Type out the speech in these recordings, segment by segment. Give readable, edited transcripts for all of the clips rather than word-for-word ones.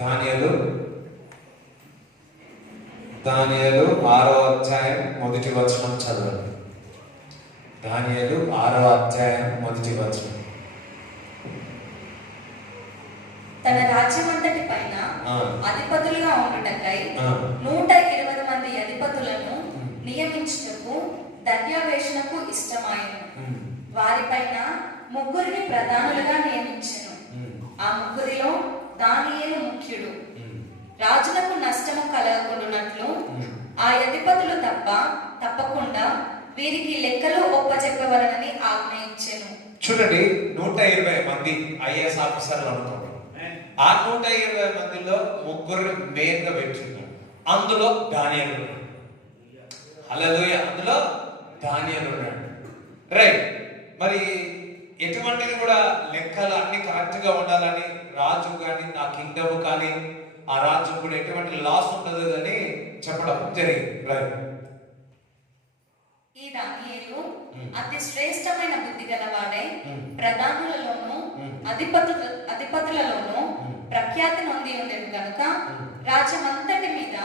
దానియేలు 6వ అధ్యాయం 1వ వచనం చదవండి. దానియేలు 6వ అధ్యాయం 1వ వచనం. తన రాజ్యమంతటి పైన అధిపతులుగా ఉండుటకై 120 మంది అధిపతులను నియమించుటకు దర్యావేషణకు ఇష్టమాయెను. వారిపైన 3 ప్రధానులుగా నియమించెను. ఆ 3లో దానియేలు ముఖ్యుడు. రాజులకు నష్టము కలగకుండానట్లు ఆ అధిపతులు తప్పకుండా వీరికి లెక్కలు ఒప్పచెప్పవలనని ఆజ్ఞయించెను. చూడండి, 120 మంది ఐఏఎస్ ఆఫీసర్లు అనుకోండి. ఆ 120 మందిలో 3 మెయిన్ గా పెట్టున్నారు. అందులో దానియేలు ఉన్నాడు. హల్లెలూయా. అందులో దానియేలు ఉన్నాడు. రైట్. మరి ఎటువంటిది కూడా లెక్కలు అన్ని కరెక్ట్ గా ఉండాలని రాజు కానీ నా కింగ్డమ్ కానీ ఆ రాజు కూడా ఎటువంటి లాస్ ఉండదు అని చెప్పడం జరిగింది. రైట్. ఈ దానియేలు అతి శ్రేష్టమైన బుద్ధి గలవాడై ప్రధానులలోను అధిపతులలోను ప్రఖ్యాతి నొంది ఉండేది కనుక రాజ్యమంతటి మీద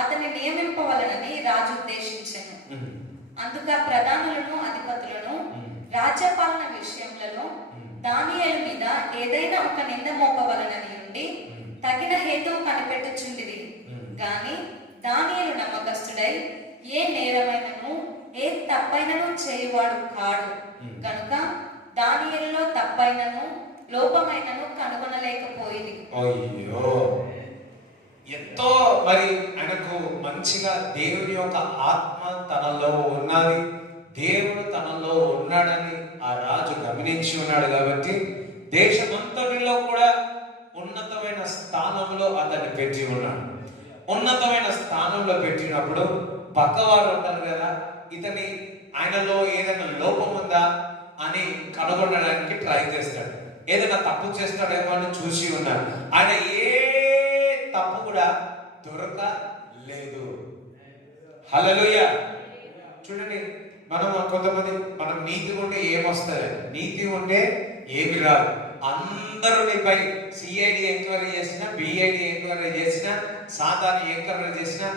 అతన్ని నియమింపవలనని రాజు ఉద్దేశించెను. అందుక ప్రధానులను అధిపతులను రాజ్యపాలన విషయములలో దానియేలు మీద ఏదైనా ఒక నింద మోపవలనని ఉండి తగిన హేతువు కనిపెట్టుచుండిరి. గాని దానియేలు నమ్మకస్తుడై ఏ నేరమైనను ఏ తప్పైనను చేయువాడు కాడు కనుక దానియేలులో తప్పైనను లోపమైనను కనుగొనలేకపోయింది. అయ్యో, ఎంతో మరి ఆయనకు మంచిగా దేవుని యొక్క ఆత్మ తనలో ఉన్నది, దేవుడు తనలో ఉన్నాడని ఆ రాజు గమనించి ఉన్నాడు. కాబట్టి దేశమంతటిలో కూడా ఉన్నతమైన స్థానంలో అతన్ని పెట్టి ఉన్నాడు. ఉన్నతమైన స్థానంలో పెట్టినప్పుడు పక్కవారు ఉంటారు కదా, ఇతని ఆయనలో ఏదైనా లోపం ఉందా అని కనుగొనడానికి ట్రై చేస్తాడు. ఏదైనా తప్పు చేస్తాడేమో అని చూసి ఉన్నాడు. ఆయన ఏ తప్పు కూడా దొరకలేదు. హల్లెలూయా. చూడండి, కొంతమంది మనం నీతి ఉంటే ఏమొస్తుంది, నీతి ఉంటే ఏమి రాదు. అందరూ నీపై సిఐడి ఎంక్వైరీ చేసినా, బిఐడి ఎంక్వైరీ చేసినా, సాధారణ ఎంక్వైరీ చేసినా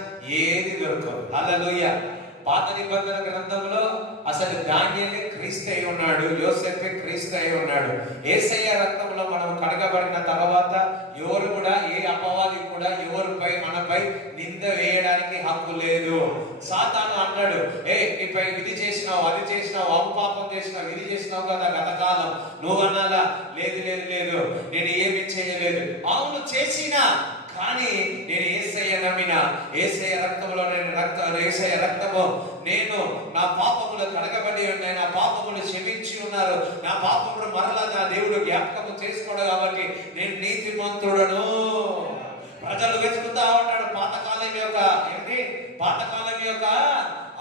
ఏది దొరకదు. హల్లెలూయా. పాత నిబంధన గ్రంథంలో అసలు దానియేలే క్రీస్తు అయి ఉన్నాడు, యోసేపే క్రీస్తు అయి ఉన్నాడు. యేసయ్య రక్తంలో మనం కడగబడిన తర్వాత ఎవరు కూడా, ఏ అపవాది కూడా ఎవరిపై మనపై నింద వేయడానికి హక్కు లేదు. సాతాను అన్నాడు, నీపై ఇది చేసినావు, అది చేసినావు, పాపం చేసినావు, ఇది చేసినావు కదా గతకాలం, నువ్వు అన్నాలా? లేదు లేదు లేదు, నేను ఏమి చేయలేదు. అవును చేసినా, కానీ నేను యేసయ్య నమ్మిన, యేసయ్య రక్తంలో యేసయ్య రక్తము నేను నా పాపములు కడగబడి ఉన్నాయి, నా పాపములు క్షమించి ఉన్నారు, నా పాపములు మరలా నా దేవుడు జ్ఞాపకము చేసుకోడు. కాబట్టి నేను నీతిమంతుడను. ప్రజలు వెతుకుతా ఉంటాడు పాతకాలం యొక్క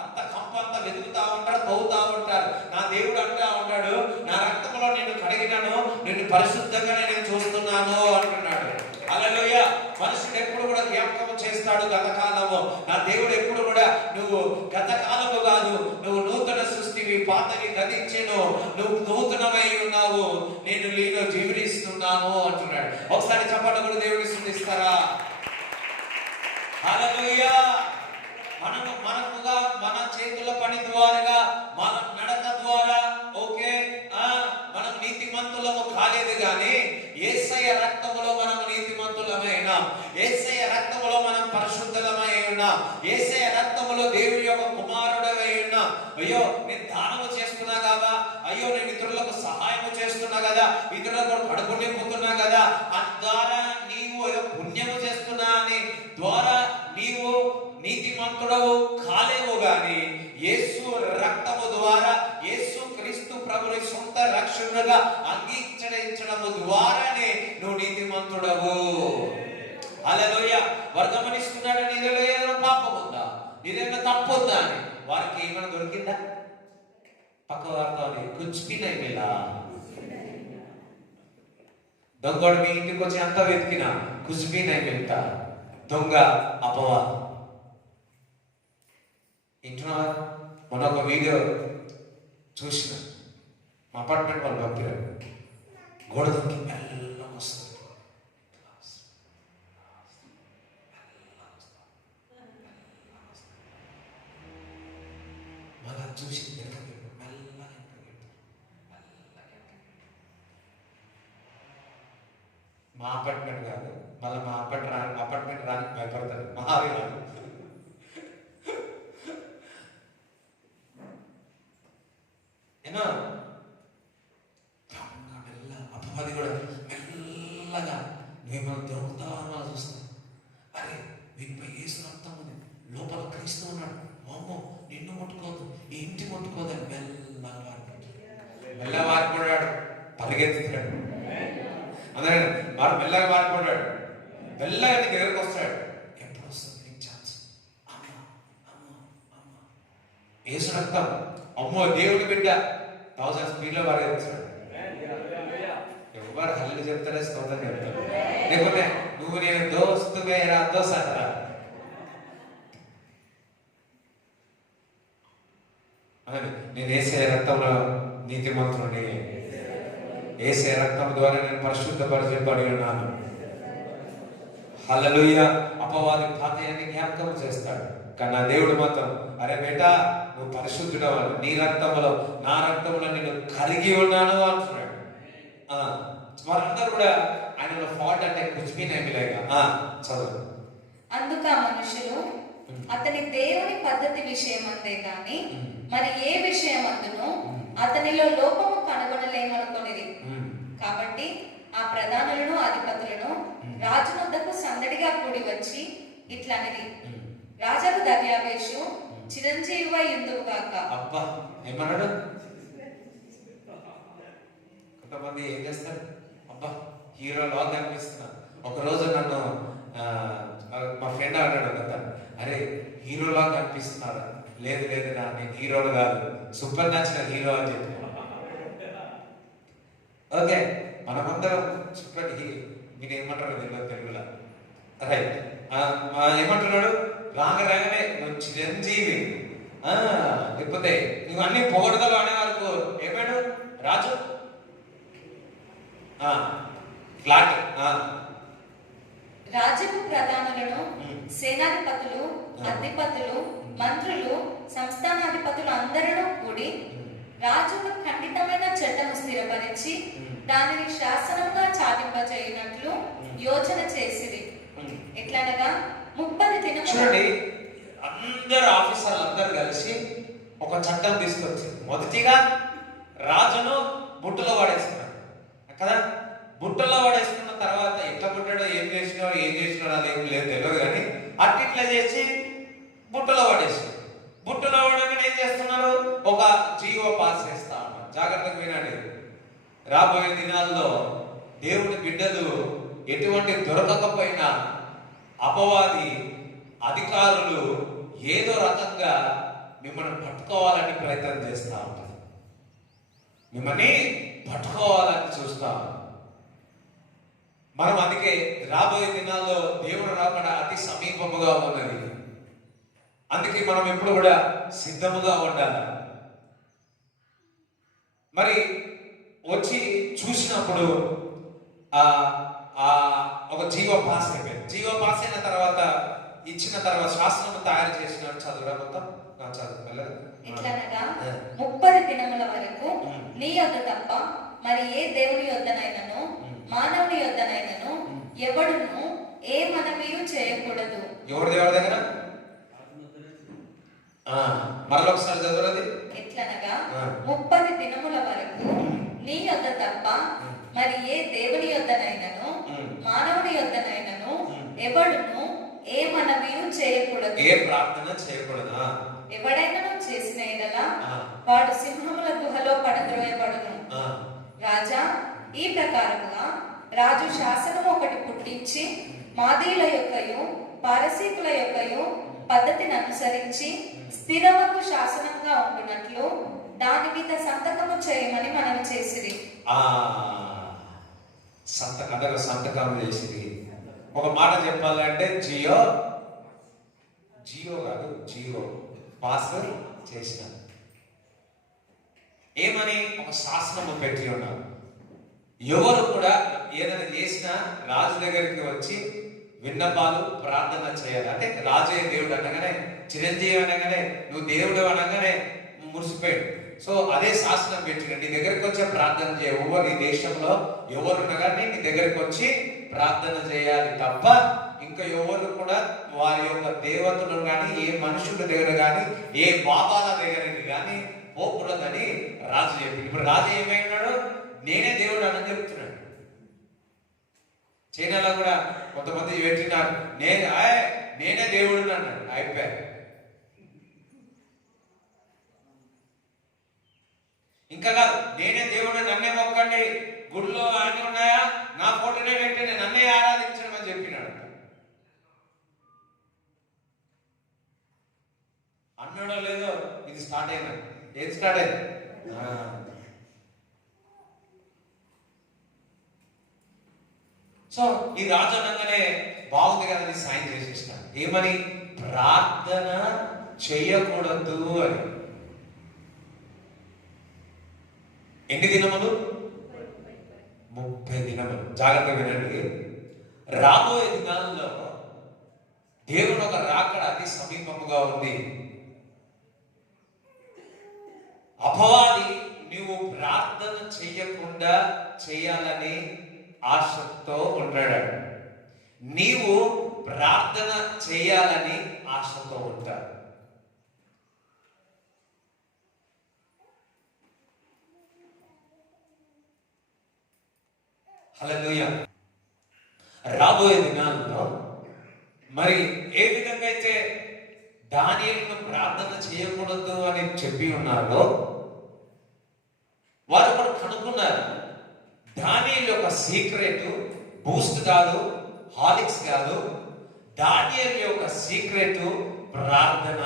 అంత కంపంత వెతుకుతా ఉంటాడు, తవ్వుతా ఉంటారు. నా దేవుడు అంటా ఉంటాడు, నా రక్తంలో నేను కడిగినాను, నిన్ను పరిశుద్ధంగా నేను చూస్తున్నాను అంటున్నాడు. హల్లెలూయా. మనుషుడు ఎప్పుడు కూడా జ్ఞాపకం చేస్తాడు గతకాలము. నా దేవుడు ఎప్పుడు కూడా నువ్వు గతకాలము కాదు, నువ్వు నూతన సృష్టివి, పాతవి గతించెను, నువ్వు నూతనమై ఉన్నావు, నేను నీలో జీవిస్తున్నాను అంటున్నాడు. ఒకసారి చెప్పండి కూడా దేవుడిని స్తుతిస్తారా? హల్లెలూయా. మన చేతుల పని ద్వారా, మన నడక ద్వారా మనం నీతిమంతులము కాలేదు. కానీ యేసయ్య రక్తములో మనం నీతిమంతులమైనాం. యేసయ్య రక్తములో మనం పరిశుద్ధులమై ఉన్నాం. యేసయ్య రక్తములో దేవుని యొక్క కుమారుడమై ఉన్నాం. అయ్యో, నేను దానము చేస్తున్నా కదా, అయ్యో నేను ఇతరులకు సహాయము చేస్తున్నా కదా, ఇతరులకు కడుపు నింపుతున్నా కదా, ద్వారా నీవు ఏదో పుణ్యము చేస్తున్నా అని ద్వారా నీవు నీతిమంతుడవు కాలేవు. గాని యేసు రక్తము ద్వారా, యేసు క్రీస్తు ప్రభుని సొంత రక్షకుడుగా అంగీకరించడము ద్వారానే నువ్వు నీతిమంతుడవు. హల్లెలూయా. వారు గమనిస్తున్నాడు, నీలో ఏదైనా పాపం ఉందా, నీదేమైనా తప్పు ఉందా అని. వారికి ఏమైనా దొరికిందా? పక్క వారితో కుచ్చిపినై మిలా, దొంగడు మీ ఇంటికి వచ్చి అంతా వెతికినా కుచ్చిపినై మిల్తా, దొంగ అపవాదం. ఇంటున్నావా? మొన్న ఒక వీడియో చూసిన, మా అపార్ట్మెంట్ వాళ్ళు పంపారు, గోడ దొరికి మెల్లం వస్తుంది. మా అపార్ట్మెంట్ కాదు, మళ్ళీ మా అపార్ట్మెంట్ రానికి భయపడతారు, మాది కాదు. ఏనా మెల్ల అపవాది కూడా మెల్లగా నువ్వేమైనా దొరుకుతావా అని చూస్తాను. అరే వీటిపై ఏసు రక్తం ఉంది, లోపల క్రీస్తు ఉన్నాడు, అమ్మో నిన్ను ముట్టుకోదు, ఈ ఇంటి ముట్టుకోదని మెల్లగా వారిపోయాడు, పరిగెత్తుతాడు. అందరూ వాడు మెల్లగా మారిపోయాడు, మెల్లగా నీకు దగ్గరకు వస్తాడు. ఎప్పుడు వస్తుంది నీకు ఛాన్స్? అమ్మ అమ్మ అమ్మ ఏసు రక్తం, అమ్మో దేవుడి బిడ్డ 1000 స్పీడ్లో పరిగెత్తాడు. ఎవరు హల్లు చెప్తారే స్తోత్రం చెప్తాడు. లేకపోతే నువ్వు నేను దోస్తు వేరా దోస్ అంటారా? నేను ఏసే రక్తంలో నీతిమంతుని, ఏసే రక్తం ద్వారా నేను పరిశుద్ధపరచబడి ఉన్నాను. హల్లెలూయా. అపవాది పాతయాన్ని జ్ఞాపకం చేస్తాడు, కానీ నా దేవుడు మాత్రం అరే బేటా నువ్వు పరిశుద్ధుడవాలి, నీ రక్తంలో నా రక్తంలో నేను కరిగి ఉన్నాను అంటున్నాడు. వారందరూ కూడా ఆయనలో ఫాల్ట్ అంటే కూర్చుమిలేగా చదువు. అందుక మనుషులు అతని దేవుని పద్ధతి విషయమందే గాని మరి ఏ విషయమందును అతనిలో లోపము కనుగొనలేమనుకొనిది. కాబట్టి ఆ ప్రధానులను అధిపతులను రాజునొద్దకు సందడిగా కూడి వచ్చి ఇట్లనిది, రాజాకు దర్యావేషు చిరంజీవి ఎందుకు కాక. అబ్బా ఏమన్నాడు? కొంతమంది ఏం చేస్తారు, అబ్బా హీరో లాగా అనిపిస్తున్నా. ఒకరోజు నన్ను మా ఫ్రెండ్ అన్నాడు కదా, అరే హీరో లాగా అనిపిస్తున్నారా? లేదు లేదు నేను హీరోలు కాదు, సూపర్ న్యాచురల్ హీరో అని చెప్పి. ఓకే మనమందరం సూపర్ మీరు ఏమంటారు తెలియదు తెలుగులో, రైట్. ఏమంటున్నాడు? రాగానే నువ్వు చిరంజీవి, లేకపోతే నువ్వు అన్ని పొగడతలు అనేవారు ఏమాడు రాజు ఫ్లాట్. రాజుకు ప్రధానులను సేనాధిపతులు అధిపతులు మంత్రులు సంస్థానాధిపతులు అందరూ కూడి రాజుకు ఖండితమైన చట్టము స్థిరపరిచి దానిని శాసనంగా చాటింపజేయనట్లు యోచన చేసిరి. ఎట్లనగా 30 దినములు చూడండి, అందరు ఆఫీసర్లు అందరు కలిసి ఒక చట్టం తీసుకొచ్చి మొదటిగా రాజును బుట్టలో వాడేసుకున్నాడు కదా. బుట్టలో వాడేసుకున్న తర్వాత ఎట్లా పుట్టాడో ఏం చేసినాడో అది ఏం లేదు తెలియదు, కానీ అట్లా చేసి బుట్టలో వాడేసి, బుట్టలో వాడగానే ఏం చేస్తున్నారు? ఒక జీవో పాస్ చేస్తా ఉన్నారు. జాగ్రత్తగా వినండి, రాబోయే దినాల్లో దేవుడి బిడ్డలు ఎటువంటి దొరకకపోయినా అపవాది అధికారులు ఏదో రకంగా మిమ్మల్ని పట్టుకోవాలని ప్రయత్నం చేస్తూ ఉంటారు, మిమ్మల్ని పట్టుకోవాలని చూస్తా. మనం అందుకే రాబోయే దినాల్లో దేవుడు రాకుండా అతి సమీపముగా ఉన్నది. అందుకే మనం ఎప్పుడు కూడా సిద్ధముగా ఉండాలి. మరి వచ్చి చూసినప్పుడు ఒక జీవో పాస్ అయిపోయింది. జీవో పాస్ అయిన తర్వాత ఇచ్చిన తర్వాత శాసనం తయారు చేసినాడు. చదువురా మొత్తం చదువు. ఎట్లనగా 30 దినముల వరకు నీ యొద్ద తప్ప మరి ఏ దేవుని యొద్దనైనను మానవుని యొద్దనైనను ఎవడును ఏ మనవియు చేయకూడదు. ఎవరి దేవుడి దగ్గర? మరొకసారి చదువురది. ఎట్లనగా 30 దినముల వరకు నీ యొద్ద తప్ప మరి ఏ దేవుని యొద్దనైనను మానవుని యొద్దనైనను ఎవడును ఏ మనవియు చేయకూడదు, ఏ ప్రార్థన చేయకూడదు. ఎవడైనా చేసిన ఎడల వాడు సింహముల గుహలో పడద్రోయబడును. రాజా ఈ ప్రకారముగా రాజు శాసనము ఒకటి పుట్టించి మాదీల యొక్కయు పారసీకుల యొక్కయు పద్ధతిని అనుసరించి స్థిరమకు శాసనంగా ఉండునట్లు దాని మీద సంతకము చేయమని మనం చేసిరి. సంతకం చేసింది. ఒక మాట చెప్పాలంటే జియో కాదు, జియో పాస్ చేసిన ఏమని ఒక శాసనము పెట్టి ఉన్నారు. ఎవరు కూడా ఏదైనా చేసినా రాజు దగ్గరికి వచ్చి విన్నపాలు ప్రార్థన చేయాలి. అంటే రాజే దేవుడు అనగానే, చిరంజీవి అనగానే, నువ్వు దేవుడు అనగానే మురిసిపోయాడు. సో అదే శాసనం పెట్టిన నీ దగ్గరికి వచ్చే ప్రార్థన చేయ. ఎవరు ఈ దేశంలో ఎవరున్నా కానీ నీ దగ్గరికి వచ్చి ప్రార్థన చేయాలి తప్ప ఇంకా ఎవరు కూడా వారి యొక్క దేవతలు కానీ ఏ మనుషుల దగ్గర కానీ ఏ బాబాల దగ్గరికి కానీ పోకూడదని రాజు చెప్పింది. ఇప్పుడు రాజు ఏమైనాడు? నేనే దేవుడు అని చెప్తున్నాడు. చైనాలో కూడా కొంతమంది పెట్టినారు, నేనే దేవుడు అన్నాడు. అయిపోయాడు. ఇంకా కాదు, నేనే దేవుడు, నన్నే మొక్కండి, గుడిలో అన్ని ఉన్నాయా, నా ఫోటోనే పెట్టండి, నన్నే ఆరాధించడం అని చెప్పినాడు. అన్నాడో లేదో ఇది స్టార్ట్ అయినా. ఏది స్టార్ట్ అయింది? సో ఈ రాజు అనగానే బాగుంది కదా అని సాయం చేసేసినాడు. ఏమని? ప్రార్థన చెయ్యకూడదు అని. ఎన్ని దినములు? 30 దినములు. జాగ్రత్తగా వినండి. రాబోయే దినాల్లో దేవుని ఒక రాకడ అతి సమీపముగా ఉంది. అపవాది నువ్వు ప్రార్థన చెయ్యకుండా చేయాలని ఆశతో ఉంటాడు. నీవు ప్రార్థన చేయాలని ఆశతో ఉంటాడు. హల్లెలూయా. రాబోయే దినాల్లో మరి ఏ విధంగా అయితే దానియేలును ప్రార్థన చేయకూడదు అని చెప్పి ఉన్నారో, వారు కూడా కనుక్కున్నారు. దానియేలు యొక్క సీక్రెట్ బూస్ట్ కాదు, హాలిక్స్ కాదు. దానియేలు యొక్క సీక్రెట్ ప్రార్థన.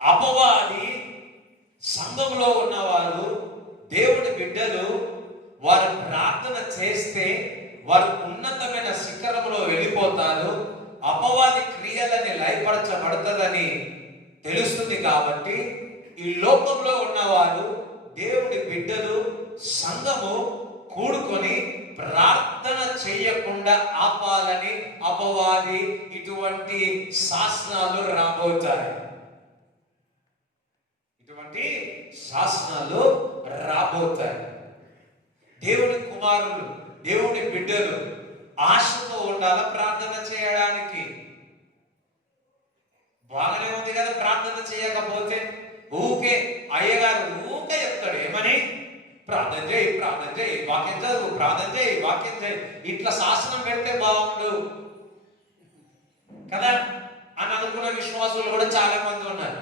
అపవాది సంఘంలో ఉన్నవారు, దేవుడి బిడ్డలు, వారు ప్రార్థన చేస్తే వారు ఉన్నతమైన శిఖరంలో వెళ్ళిపోతారు. అపవాది క్రియలని లయపరచబడుతుందని తెలుస్తుంది. కాబట్టి ఈ లోకంలో ఉన్నవారు, దేవుడి బిడ్డలు, సంఘము కూడుకొని ప్రార్థన చేయకుండా ఆపాలని అపవాది ఇటువంటి శాసనాలు రాబోతాయి. ఇటువంటి శాసనాలు రాబోతాయి. దేవుని కుమారులు, దేవుని బిడ్డలు ఆశతో ఉండాల ప్రార్థన చేయడానికి. బాగానే ఉంది కదా ప్రార్థన చేయకపోతే. ఊకే అయ్యగారు ఊకే చెప్తాడు, ఏమని? ప్రార్థన చేయి, ప్రార్థన చేయి, వాక్యం చదువు, ప్రార్థన చేయి, వాక్యం చేయి. ఇట్లా శాసనం పెడితే బాగుండు కదా అని అనుకున్న విశ్వాసులు కూడా చాలా మంది ఉన్నారు.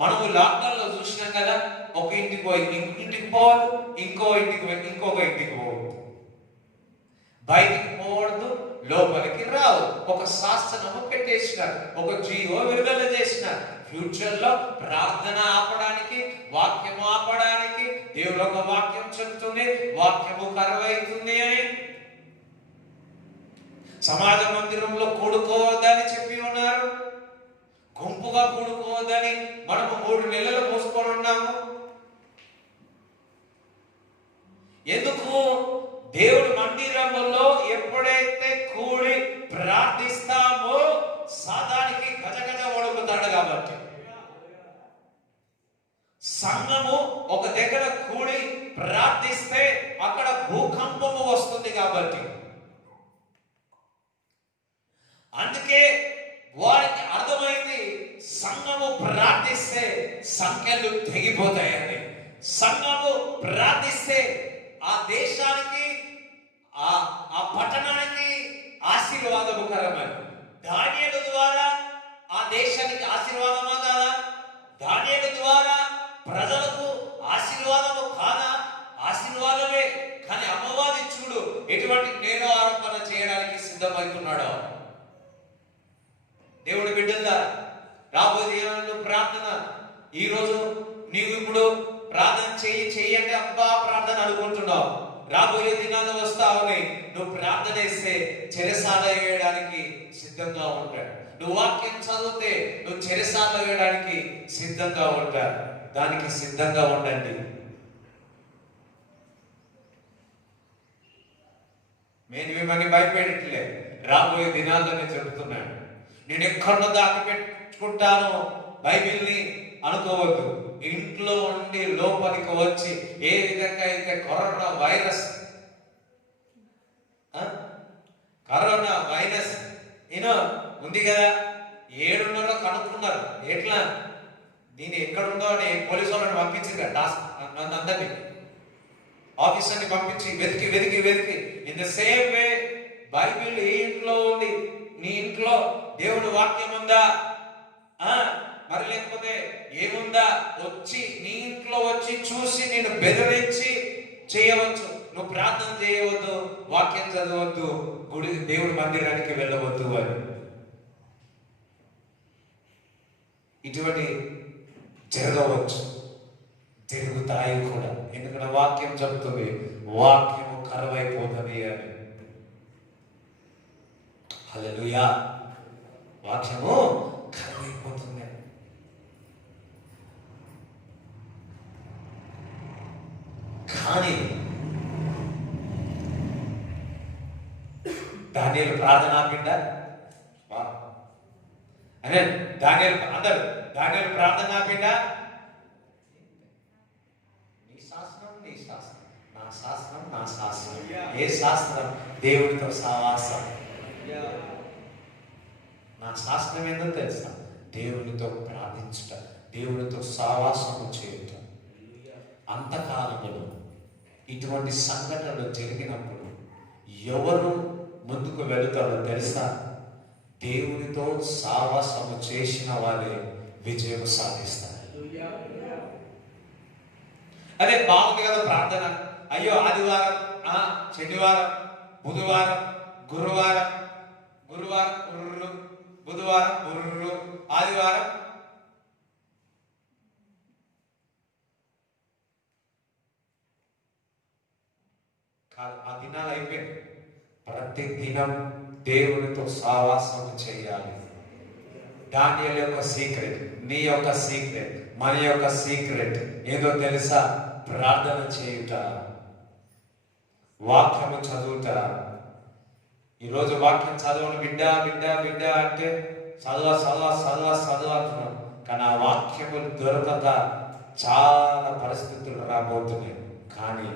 మనము లాక్డౌన్ లో చూసినాం కదా, ఒక ఇంటికి పోయి ఇంటికి పోవద్దు, ఇంకొక ఇంటికి పోవద్దు, బయటికి పోవద్దు, లోపలికి రావు. ఒక శాసనము పెట్టేసినారు, ఒక జీవో విడుదల చేసినారు. ఫ్యూచర్ లో ప్రార్థన ఆపడానికి, వాక్యము ఆపడానికి, దేవుడు ఒక వాక్యం చెప్తుంది, వాక్యము కరువైతుంది అని. సమాజ మందిరంలో కూడుకోవద్దని చెప్పి ఉన్నారు, గుంపుగా కూడుకోవద్దని మనము 3 నెలలు మోసుకొని ఉన్నాము. ఎందుకు? దేవుడి మందిరంలో ఎప్పుడైతే కూడి ప్రార్థిస్తామో సాతానికి గజగజ వణుకుతాడు. కాబట్టి సంఘము ఒక దగ్గర కూడి ప్రార్థిస్తే అక్కడ భూకంపము వస్తుంది. కాబట్టి అందుకే వారికి అర్థమైంది, సంఘము ప్రార్థిస్తే సంఖ్యలు తెగిపోతాయని. సంఘము ప్రార్థిస్తే ఆ దేశానికి, ఆ పట్టణానికి ఆశీర్వాదకరమని. దానియేలు ద్వారా ఆ దేశానికి ఆశీర్వాదమా కాదా? దానియేలు ద్వారా ప్రజలకు ఆశీర్వాదము కాదా? ఆశీర్వాదమే. కానీ అమ్మవారి చూడు ఎటువంటి నేర ఆరోపణ చేయడానికి సిద్ధమవుతున్నాడో. దేవుడి బిడ్డల రాబోయే ప్రార్థన. ఈరోజు నీవు ఇప్పుడు ప్రార్థన చెయ్యండి అబ్బా ప్రార్థన అనుకుంటున్నావు. రాబోయే దినాలు వస్తావని నువ్వు ప్రార్థన చేస్తే చెరసాల వేయడానికి సిద్ధంగా ఉంటాడు. నువ్వు వాక్యం చదివితే నువ్వు చెరసాల వేయడానికి సిద్ధంగా ఉంటాడు. దానికి సిద్ధంగా ఉండండి. నేను మిమ్మల్ని భయపెట్టలే, రాబోయే దినాల్లోనే చెబుతున్నాను. నేను ఎక్కడో దాచి పెట్టుకుంటాను బైబిల్ని అనుకోవద్దు. ఇంట్లో ఉండి లోపలికి వచ్చి ఏ విధంగా అయితే కరోనా వైరస్ కరోనా వైరస్ ఏనో ఉంది కదా, 7 కనుక్కున్నారు. ఎట్లా దీని ఎక్కడుందో అని పోలీసు వాళ్ళని పంపించింది టాస్క్ అందరినీ, ఆఫీసర్ని పంపించి వెతికి వెతికి వెతికి. In the same way Bible ఏ ఇంట్లో ఉంది? నీ ఇంట్లో దేవుని వాక్యం ఉందా? మరి లేకపోతే ఏముందా? వచ్చి నీ ఇంట్లో వచ్చి చూసి నేను బెదిరించి చేయవచ్చు. నువ్వు ప్రార్థన చేయవద్దు, వాక్యం చదవద్దు, గుడి దేవుడి మందిరానికి వెళ్ళవద్దు అని. ఇటువంటి జరగవచ్చు, జరుగుతాయి కూడా. ఎందుకంటే వాక్యం చెప్తుంది వాక్యము కరువైపోతుంది అని. హల్లెలూయా. వాక్యము కరువైపోతుంది. కానీ దానియేలు ప్రార్థన ఆపిండా? అనే దానియేలు అందరు దానియేలు ప్రార్థన ఆపిండా? నీ శాస్త్రం నీ శాస్త్రం, నా శాస్త్రం నా శాస్త్రం. ఏ శాస్త్రం? దేవుడితో సహవాసం. నా శాస్త్రం ఏందో తెలుసా? దేవునితో ప్రార్థించుట, దేవునితో సహవాసము చేయుట. అంతకాలంలో ఇటువంటి సంఘటనలు జరిగినప్పుడు ఎవరు ముందుకు వెళుతారో తెలుసా? దేవునితో సావాసము చేసిన వారే విజయం సాధిస్తారు. అదే బాగుంది కదా ప్రార్థన. అయ్యో ఆదివారం, శనివారం, బుధవారం, గురువారం, గుర్రు, బుధవారం గుర్రు, ఆదివారం ఆ దినాలు అయిపోయింది. ప్రతి దినం దేవునితో సావాసం చేయాలి. దానియేలు యొక్క సీక్రెట్, నీ యొక్క సీక్రెట్, మన యొక్క సీక్రెట్ ఏదో తెలుసా? ప్రార్థన చేయుట, వాక్యము చదువుట. ఈరోజు వాక్యం చదవని బిడ్డ బిడ్డ బిడ్డ అంటే చదవ అంటున్నాం. కానీ ఆ వాక్యము దొరకక చాలా పరిస్థితులు రాబోతున్నాయి. కానీ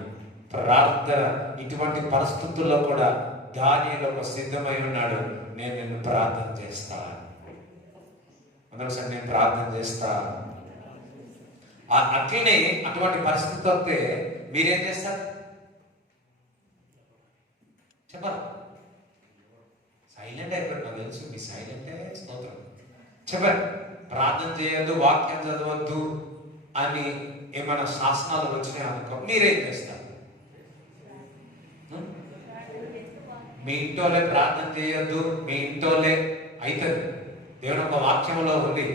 ప్రార్థన, ఇటువంటి పరిస్థితుల్లో కూడా దానియేలు ఒక సిద్ధమై ఉన్నాడు. నేను నిన్ను ప్రార్థన చేస్తా. అందుకోసం నేను ప్రార్థన చేస్తా. అట్లనే అటువంటి పరిస్థితి వస్తే మీరేం చేస్తారు చెప్పాలి? సైలెంట్ అయిపోయారు. నాకు తెలుసు మీ సైలెంటే స్తోత్రం. చెప్పండి. ప్రార్థన చేయొద్దు, వాక్యం చదవద్దు అని ఏమైనా శాసనాలు వచ్చినాయి అనుకో, మీరేం చేస్తారు? మీ ఇంటోలే ప్రార్థన చేయొద్దు, మీ ఇంటోలే అవుతుంది. దేవుని ఒక వాక్యంలో ఉంది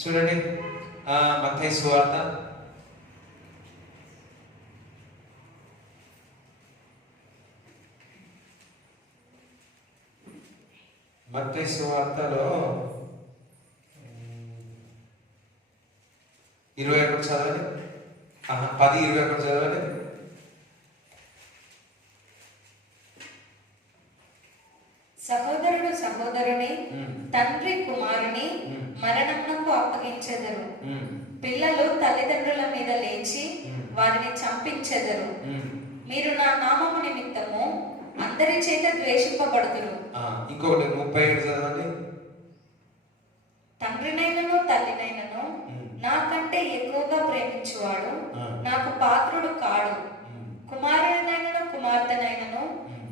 చూడండి. మత్తయి సువార్త మత్తయి సువార్తలో 21 చదవండి. 10:21 చదవండి. సహోదరుడు సహోదరుని, తండ్రి కుమారుని మరణమునకు అప్పగించెదరు. పిల్లలు తల్లిదండ్రుల మీద లేచి వారిని చంపించెదరు. మీరు నా నామము నిమిత్తము అందరి చేత ద్వేషింపబడుదురు. ఇంకొకటి 37 చదవండి. తండ్రినైనను తల్లినైనను నాకంటే ఎక్కువగా ప్రేమించువాడు నాకు పాత్రుడు కాడు. కుమారుడినైనను కుమార్తెనైనను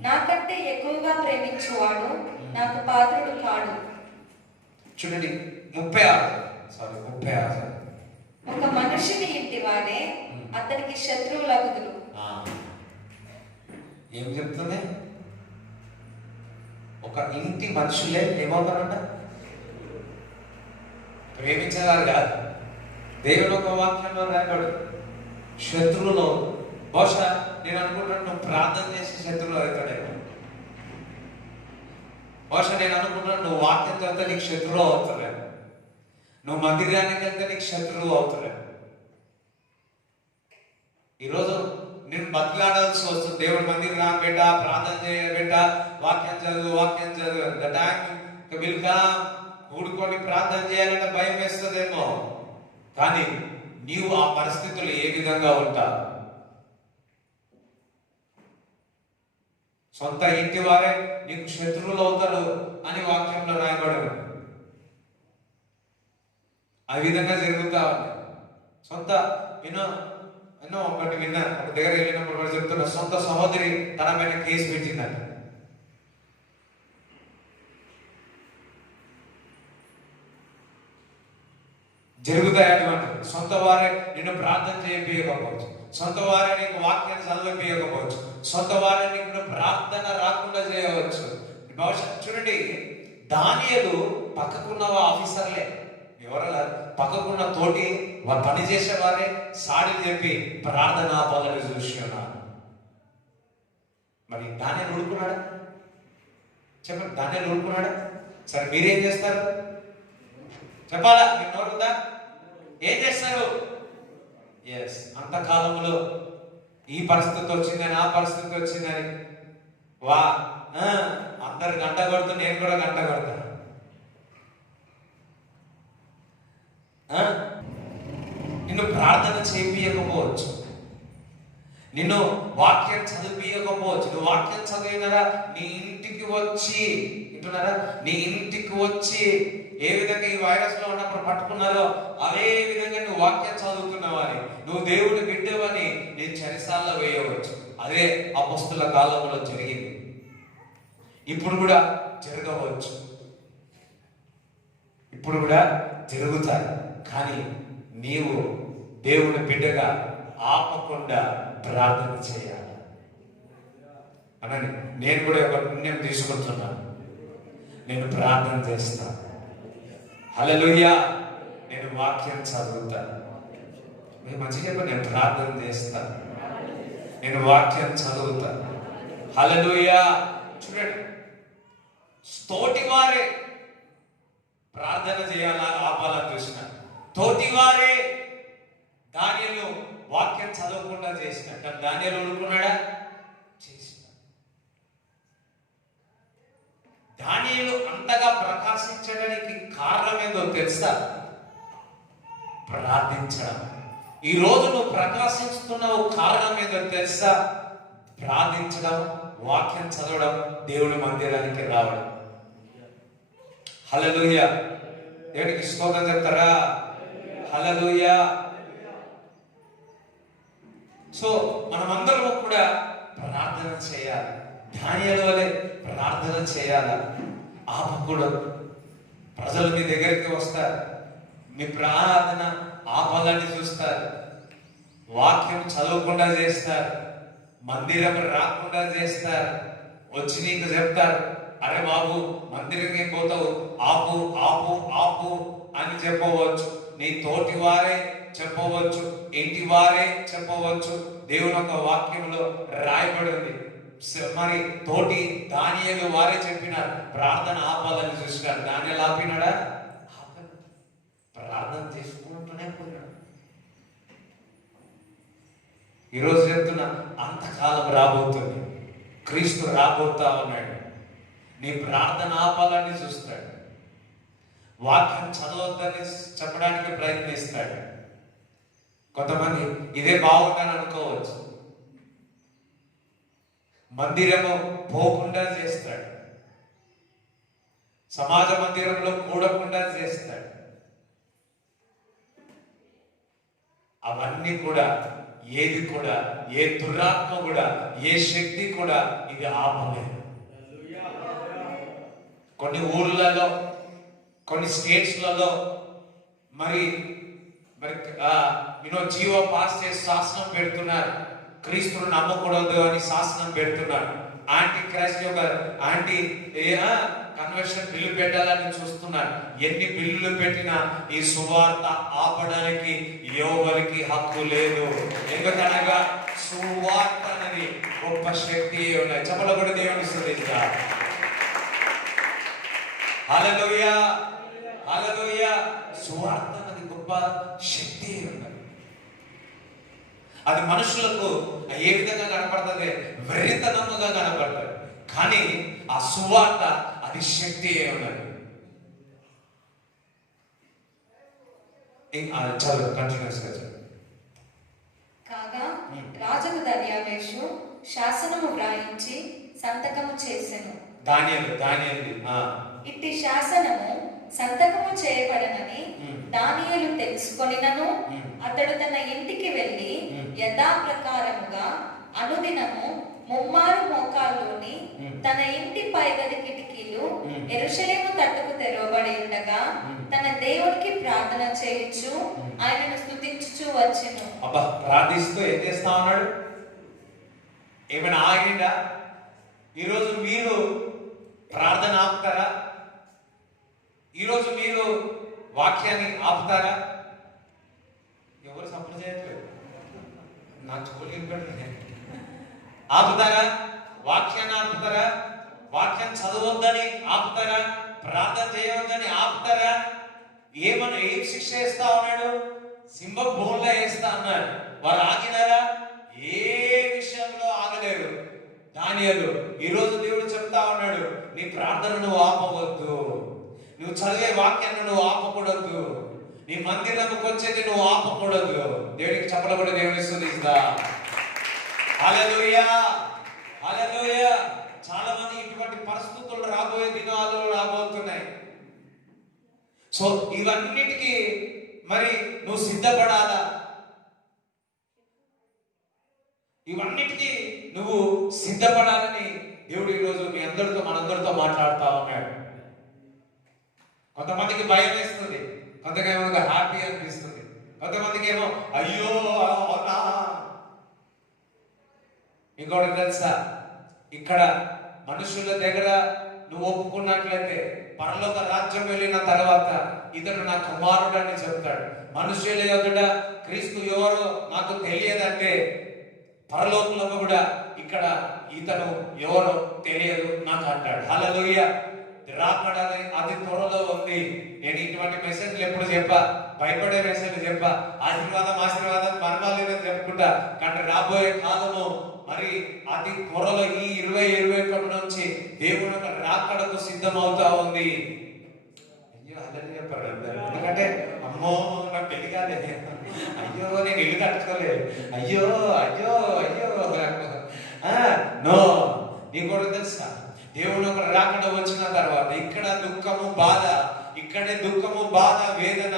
నాకంటే ఎక్కువగా ప్రేమించువాడు నాకు పాత్రుడు కాడు. చూడండి 36. ఒక మనుషుని ఇంటి వారే అతనికి శత్రువులగుదురు. ఏం చెప్తుంది? ఒక ఇంటి మనుషులే ఏమవుతారంట? ప్రేమించేవారు కాదు. దేవుడు ఒక వాక్యంలో రాయబడు శత్రువులో. బహుశా నేను అనుకుంటున్నాను నువ్వు ప్రార్థన చేసి శత్రువులు అవుతాడేమో. బహుశా నేను అనుకుంటున్నాను నువ్వు వాక్యం చదివితే నీకు శత్రువు అవుతాడేమో. నువ్వు మందిరానికి వెళ్తే నీకు శత్రువు అవుతాడేమో. ఈరోజు నేను బతిలాడాల్సి వస్తుంది. దేవుడి మందికి రా బేట, ప్రార్థన చేయ బేట, వాక్యం చదువు. The time will come. కూడుకొని ప్రార్థన చేయాలంటే భయం వేస్తుందేమో. కానీ నీవు ఆ పరిస్థితులు ఏ విధంగా ఉంటావు? సొంత ఇంటి వారే నీకు శత్రువులు అవుతారు అని వాక్యంలో రాయబడి. ఆ విధంగా జరుగుతా ఉంది. సొంత ఎన్నో ఎన్నో ఒకటి విన్నా, ఒక దగ్గర వెళ్ళినప్పుడు కూడా చెప్తున్నా, సొంత సహోదరి తన మీద కేసు పెట్టిందంట. జరుగుతాయి అటువంటి. సొంత వారే నిన్ను ప్రార్థన చేయకపోవచ్చు, సొంత వారే నీకు వాక్యాన్ని చదవకపోవచ్చు, సొంత వారే నీకు ప్రార్థన రాకుండా చేయవచ్చు. భవిష్యత్తు చూడండి, దానియేలు పక్కకున్న ఆఫీసర్లే, ఎవరలా పక్కకున్న తోటి పని చేసేవారే సాడిని చెప్పి ప్రార్థన పనులు చూసి ఉన్నారు. మరి దానియేలు ఊరుకున్నాడా? చెప్పండి, దానియేలు ఊరుకున్నాడా? సరే మీరేం చేస్తారు చెప్పాలా? మీరు నోరుందా? ఏం చేస్తారు? ఎస్, అంతకాలంలో ఈ పరిస్థితి వచ్చిందని, ఆ పరిస్థితి వచ్చిందని వా అందరు గంట కొడుతూ నేను కూడా గంట కొడతా. నిన్ను ప్రార్థన చేయించకపోవచ్చు, నిన్ను వాక్యం చదివియకపోవచ్చు. నువ్వు వాక్యం చదివినారా? నీ ఇంటికి వచ్చి వింటున్నారా? నీ ఇంటికి వచ్చి ఏ విధంగా ఈ వైరస్ లో ఉన్నప్పుడు పట్టుకున్నారో అదే విధంగా నువ్వు వాక్యం చదువుతున్నావని, నువ్వు దేవుడి బిడ్డవని నేను చెరసాల్లో వేయవచ్చు. అదే అపొస్తలుల కాలంలో జరిగింది, ఇప్పుడు కూడా జరగవచ్చు, ఇప్పుడు కూడా జరుగుతాయి. కానీ నీవు దేవుని బిడ్డగా ఆపకుండా ప్రార్థన చేయాలి. అనండి, నేను కూడా ఒక పుణ్యం తీసుకుంటున్నాను, నేను ప్రార్థన చేస్తాను. హల్లెలూయా. నేను వాక్యం చదువుతాను. మీరు మంచిగా చెప్పండి, నేను ప్రార్థన చేస్తాను, నేను వాక్యం చదువుతాను. హల్లెలూయా. చూడండి, తోటి వారే ప్రార్థన చేయాలా ఆపాలని చూసిన, తోటి వారే దానియేలు వాక్యం చదవకుండా చేసినట్ట. దానియేలు ఊరుకున్నాడా? చేసిన. దానియేలు అంతగా ప్రకాశించడానికి కారణం ఏందో తెలుసా? ప్రార్థించడం. ఈ రోజు నువ్వు ప్రకాశిస్తున్నావు, కారణం ఏందో తెలుసా? ప్రార్థించడం, వాక్యం చదవడం, దేవుని మందిరానికి రావడం. హల్లెలూయా. దేవునికి స్తోత్రం చెప్తారా? హల్లెలూయా. సో మనమందరము కూడా ప్రార్థన చేయాలి, దానియేలు వలె ప్రార్థన చేయాలి. ఆపకూడదు. ప్రజలు మీ దగ్గరికి వస్తారు, మీ ప్రార్థన ఆపాలని చూస్తారు, వాక్యం చదవకుండా చేస్తారు, మందిరం రాకుండా చేస్తారు, వచ్చి నీకు చెప్తారు, అరే బాబు మందిరం పోతావు, ఆపు ఆపు ఆపు అని చెప్పవచ్చు. నీ తోటి వారే చెప్పవచ్చు, ఇంటి వారే చెప్పవచ్చు. దేవుని యొక్క వాక్యంలో రాయబడి ఉంది. మరి తోటి దానియేలు వారే చెప్పినారు, ప్రార్థన ఆపాలని చూసినారు. దానియేలు ఆపినాడా? ప్రార్థన చేసుకుంటూనే పోయినాడు. ఈరోజు చెప్తున్నా, అంతకాలం రాబోతుంది, క్రీస్తు రాబోతా ఉన్నాడు. నీ ప్రార్థన ఆపాలని చూస్తాడు, వాక్యం చదవద్దని చెప్పడానికి ప్రయత్నిస్తాడు. కొంతమంది ఇదే బాగుందని అనుకోవచ్చు, మందిరము పోకుండా చేస్తాడు, సమాజ మందిరంలో కూడకుండా చేస్తాడు. అవన్నీ కూడా ఏది కూడా, ఏ దురాత్మ కూడా, ఏ శక్తి కూడా ఇది ఆపలేదు. కొన్ని ఊర్లలో, కొన్ని స్టేట్స్లలో మరి జీవో పాస్ చేసి శాసనం పెడుతున్నారు, క్రీస్తును నమ్మకూడదు అని శాసనం పెడుతున్నారు. యాంటీ క్రైస్ట్ యొక్క యాంటీ కన్వర్షన్ బిల్లు పెట్టాలని చూస్తున్నారు. ఎన్ని బిల్లులు పెట్టినా ఈ సువార్త ఆపడానికి ఎవరికి హక్కు లేదు. ఎందుకనగా సువార్త అనేది గొప్ప శక్తి ఉన్నాయి. చెప్పలో కూడా దేవుని స్తుతించాలి. హల్లెలూయా, హల్లెలూయా. సువార్త అనేది గొప్ప శక్తి ఉన్నది. అది మనుషులకు ఏ విధంగా కనపడుతుంది? వెర్రితనముగా కనపడుతుంది. కానీ ఆ సువార్త అది శక్తి ఉన్నది. చదువు, కంటిన్యూస్ గా చదువు. కాగా రాజుకు దర్యావేషు శాసనము వ్రాయించి సంతకము చేసెను. దానియేలు ఇట్టి శాసనము సంతకము చేయబడనని దానియేలు తెలుసుకొనినను అతడు తన ఇంటికి వెళ్ళి యథాప్రకారముగా అనుదినము ముమ్మారు మోకాల్లోని తన ఇంటి పైగది కిటికీలు యెరూషలేము తట్టుకు తెరవబడి ఉండగా తన దేవునికి ప్రార్థన చేయుచు ఆయనను స్తుతించుచు వచ్చెను. అబ్బా, ప్రార్థిస్తూ ఏం చేస్తా ఉన్నాడు? ఏమైనా ఆగిందా? ఈరోజు మీరు ప్రార్థన ఆపుతారా? ఈరోజు మీరు వాక్యాన్ని ఆపుతారా? ఎవరు సపోర్ట్ చేయట్లేదు. నా చోలి ఆపుతారా? వాక్యాన్ని ఆపుతారా? వాక్యం చదవద్దని ఆపుతారా? ప్రార్థన చేయవద్దని ఆపుతారా? ఏం శిక్ష వేస్తా ఉన్నాడు? సింహ బోన్లో వేస్తా అన్నాడు. వారు ఆగినారా? ఏ విషయంలో ఆగలేరు. దానియేలు ఈరోజు దేవుడు చెప్తా ఉన్నాడు, నీ ప్రార్థనను ఆపవద్దు, నువ్వు చదివే వాక్యాన్ని నువ్వు ఆపకూడదు, నీ మందిరంకి వచ్చేది నువ్వు ఆపకూడదు. దేవునికి చెప్పలబడి దేవుని స్తుతిస్తా. హల్లెలూయా, హల్లెలూయా. చాలా మంది ఇటువంటి పరిస్థితులు రాబోయే దినాలు రాబోతున్నాయి. సో ఇవన్నిటికీ మరి నువ్వు సిద్ధపడాలా? ఇవన్నిటికీ నువ్వు సిద్ధపడాలని దేవుడు ఈరోజు మీ అందరితో మనందరితో మాట్లాడుతా ఉన్నాడు. కొంతమందికి భయం వేస్తుంది, కొంతమందికి హ్యాపీ అనిపిస్తుంది, కొంతమందికి ఏమో అయ్యో అవునా. ఇంకోటి తెలుసా, ఇక్కడ మనుషుల దగ్గర నువ్వు ఒప్పుకున్నట్లయితే పరలోక రాజ్యం వెళ్ళిన తర్వాత ఇతడు నా కుమారుడు అని చెప్తాడు. మనుషుల ఎదుట క్రీస్తు ఎవరో నాకు తెలియదంటే పరలోకంలో కూడా ఇక్కడ ఇతను ఎవరో తెలియదు నాకు అంటాడు. హల్లెలూయా. రాకడాలి అది త్వరలో ఉంది. నేను ఇటువంటి మెసేజ్లు ఎప్పుడు చెప్పా, భయపడే మెసేజ్లు చెప్పా, ఆశీర్వాదం మరణాలేదని చెప్పుకుంటా. కానీ రాబోయే కాలము మరి అతి త్వరలో ఈ 2021 నుంచి దేవుని యొక్క రాకడకు సిద్ధమవుతా ఉంది. అయ్యో అదని చెప్పారు. ఎందుకంటే అమ్మో నాకు పెళ్లి కాలేదు, అయ్యో నేను ఇల్లు కట్టుకోలేదు, అయ్యో అయ్యో అయ్యో నో. నీకు కూడా తెలుసా, దేవుడు ఒక రాకడ వచ్చిన తర్వాత ఇక్కడ దుఃఖము బాధ, ఇక్కడే దుఃఖము బాధ వేదన.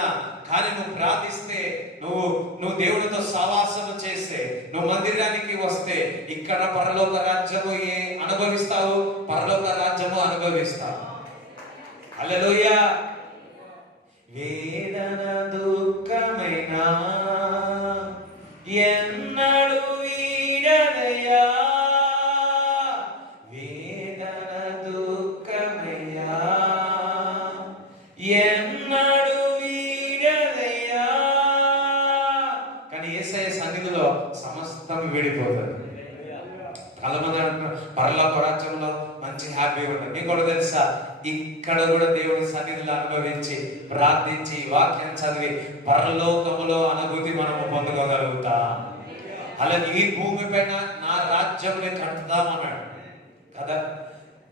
కానీ నువ్వు ప్రార్థిస్తే, నువ్వు దేవుడితో సహవాసము చేస్తే, నువ్వు మందిరానికి వస్తే ఇక్కడ పరలోక రాజ్యము అనుభవిస్తావు, పరలోక రాజ్యము అనుభవిస్తావు. హల్లెలూయా. వేదన దుఃఖమైనా ఎన్నడు వీడదయ్యా, వేదన దుఃఖమయ్యా ఎన్నడు వీడదయ్యా. కానీ యేసయ్య సన్నిధిలో సమస్తం వీడిపోతుంది. చాలా మంది అంటున్నారు పరలోక రాజ్యంలో మంచి హ్యాపీగా ఉంటుంది. మీకు కూడా తెలుసా, ఇక్కడ కూడా దేవుడి సన్నిధిలో అనుభవించి ప్రార్థించి వాక్యం చదివి పరలోకములో అనుభూతి మనము పొందుకోగలుగుతాం. అలాగే ఈ భూమి పైన నా రాజ్యంని కట్టుదామన్నాడు కదా.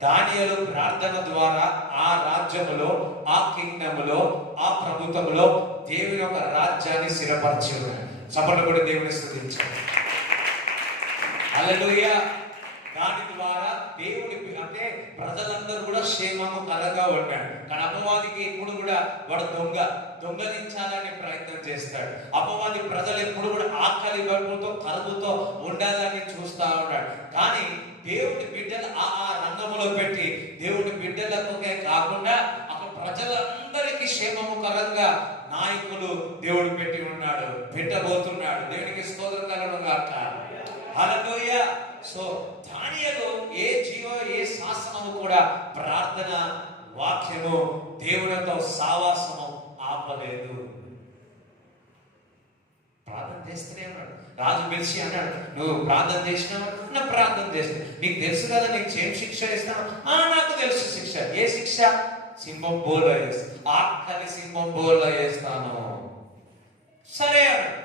దానియేలు ప్రార్థన ద్వారా ఆ రాజ్యములో, ఆ కింగ్డములో, ఆ ప్రభుత్వములో దేవుని యొక్క రాజ్యాన్ని స్థిరపరిచాడు. చప్పట్లు కూడా దేవుని స్తుతించాడు. హల్లెలూయా. దాని ద్వారా దేవుడి అంటే ప్రజలందరూ కూడా క్షేమము కలగా ఉంటాడు. కానీ అపవాదికి ఇప్పుడు కూడా వాడు దొంగలించాలని ప్రయత్నం చేస్తాడు. అపవాది ప్రజలు ఎప్పుడు కూడా ఆకలి గడుపుతో కరువుతో ఉండాలని చూస్తా ఉన్నాడు. కానీ దేవుడి బిడ్డలు ఆ రంగంలో పెట్టి దేవుడి బిడ్డలకే కాకుండా అక్కడ ప్రజలందరికీ క్షేమము కలంగా నాయకులు దేవుడు పెట్టి ఉన్నాడు, పెట్టబోతున్నాడు. దేవునికి స్తోత్రం కలుగును గాక. హల్లెలూయా. సో దానియేలు ఏ శాసనము కూడా ప్రార్థన వాక్యము దేవునితో సావాసము ఆపలేదు. ప్రార్థన చేస్తూనే ఉన్నాడు. రాజు పిలిచి అన్నాడు, నువ్వు ప్రార్థన చేసినావు? నా ప్రార్థన చేస్తా. నీకు తెలుసు కదా నీకు ఏం శిక్ష ఇస్తాను? నాకు తెలుసు శిక్ష. ఏ శిక్ష? సింహం బోల్లో వేస్తాను, ఆకలి సింహం బోల్లో వేస్తాను. సరే అన్నాడు.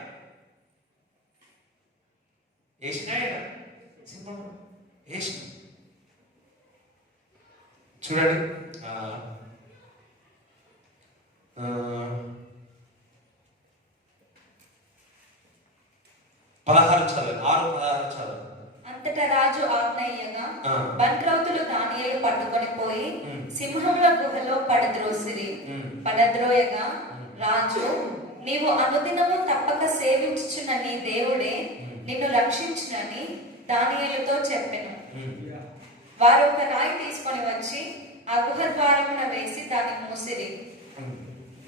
వేసినాడు సింహం వేసిన. చూడండి 16 చదువు, 6:16 చదువు. అంతటా రాజు ఆజ్ఞయ్యగా ఆ. బంట్రౌతులు దానియేలు పట్టుకొని పోయి సింహముల గుహలో పడద్రోసిరి. ఉమ్. పడద్రోయగా రాజు, నీవు అనుదినము తప్పక సేవించుచున్న నీ దేవుడే నిన్ను రక్షించునని దానియేలుతో చెప్పెను. వారు ఒక రాయి తీసుకొని వచ్చి ఆ గుహ ద్వారమున వేసి దాన్ని మూసిరి.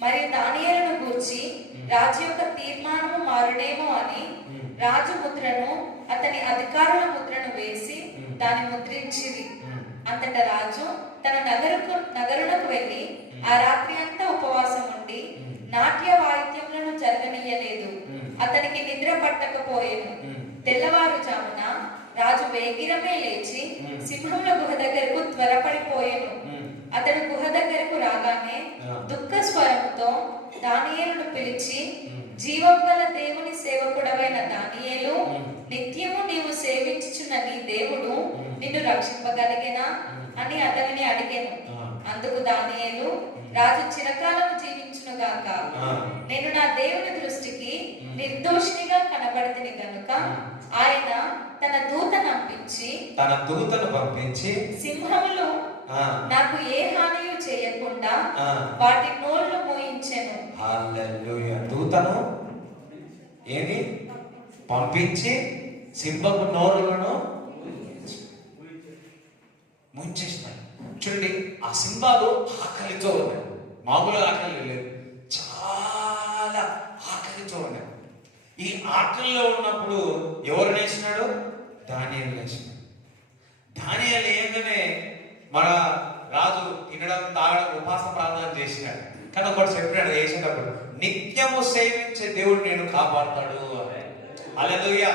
మరి దానియేలును గూర్చి రాజు యొక్క తీర్మానము మారునేమో అని రాజు ముద్రను అతని అధికారుల ముద్రను వేసి దాన్ని ముద్రించిరి. అంతటా రాజు తన నగరునకు వెళ్ళి ఆ రాత్రి అంతా ఉపవాసం ఉండి నాట్య వాయిద్యములను జరగనీయలేదు. అతనికి నిద్ర పట్టకపోయేను. తెల్లవారుజామున రాజు వేగిరమే లేచి సింహముల గుహ దగ్గరకు త్వరపడిపోయేను. అతడు గుహ దగ్గరకు రాగానే దుఃఖ స్వరంతో దానియేలును పిలిచి, జీవం గల దేవుని సేవకుడవైన దానియేలు, నిత్యము నీవు సేవించుచున్న నీ దేవుడు నిన్ను రక్షింపగలిగేనా అని అతనిని అడిగాను. అందుకు దానియేలు, రాజు చిరకాలం జీవించునుగాక, నేను నా దేవుని దృష్టికి నిర్దోషినిగా కనబడితిని గనుక ఆయన తన దూతను పంపించి సింహములు నాకు ఏ హానియు చేయకుండా వాటి నోళ్లు మూయించెను. హల్లెలూయా. దూతను ఏది పంపించి సింహపు నోరులను ముంచేసినాయి. చూడండి, ఆ సింహాలు ఆకలితో ఉన్నాయి. మామూలుగా ఆకలి లేదు, చాలా ఆకలితో ఉన్నాయి. ఈ ఆకలిలో ఉన్నప్పుడు ఎవరు నేసినాడు? దానియేలు నేసినాడు. దానియేలు ఏంటనే మన రాజు తినడం తాగడం ఉపవాస ప్రార్థన చేసినాడు. కానీ ఒకటి చెప్పినాడు చేసేటప్పుడు, నిత్యము సేవించే దేవుడు నేను కాపాడుతాడు. హల్లెలూయా.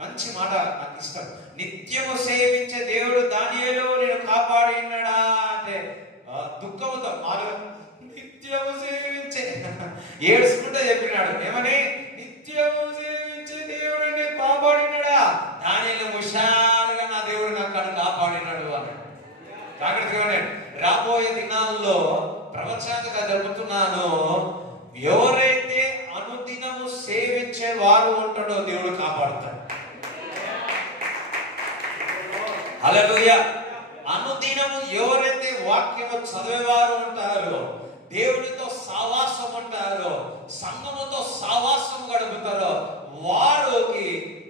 మంచి మాట, నాకు ఇష్టం. నిత్యము సేవించే దేవుడు దానియేలు నేను కాపాడి ఉన్నాడా అంటే దుఃఖముతో మారు నిత్యము సేవించే ఏడుచుకుంటే చెప్పినాడు. ఏమని? నిత్యము సేవించే దేవుడు నేను కాపాడినాడా? దానియేలు హుషారుగా నా దేవుడు నాకు కాపాడినాడు అన్నాడు. జాగ్రత్తగా రాబోయే దినాల్లో ప్రపంచాంతంగా జరుపుతున్నాను. ఎవరైతే అనుదినము సేవించే వారు ఉంటాడో దేవుడు కాపాడుతాడు. హల్లెలూయా. అనుదినము ఎవరైతే వాక్యము చదివేవారు ఉంటారో, దేవుడితో సావాసం ఉంటారో, సంఘముతో సావాసం గడుపుతారో వారికి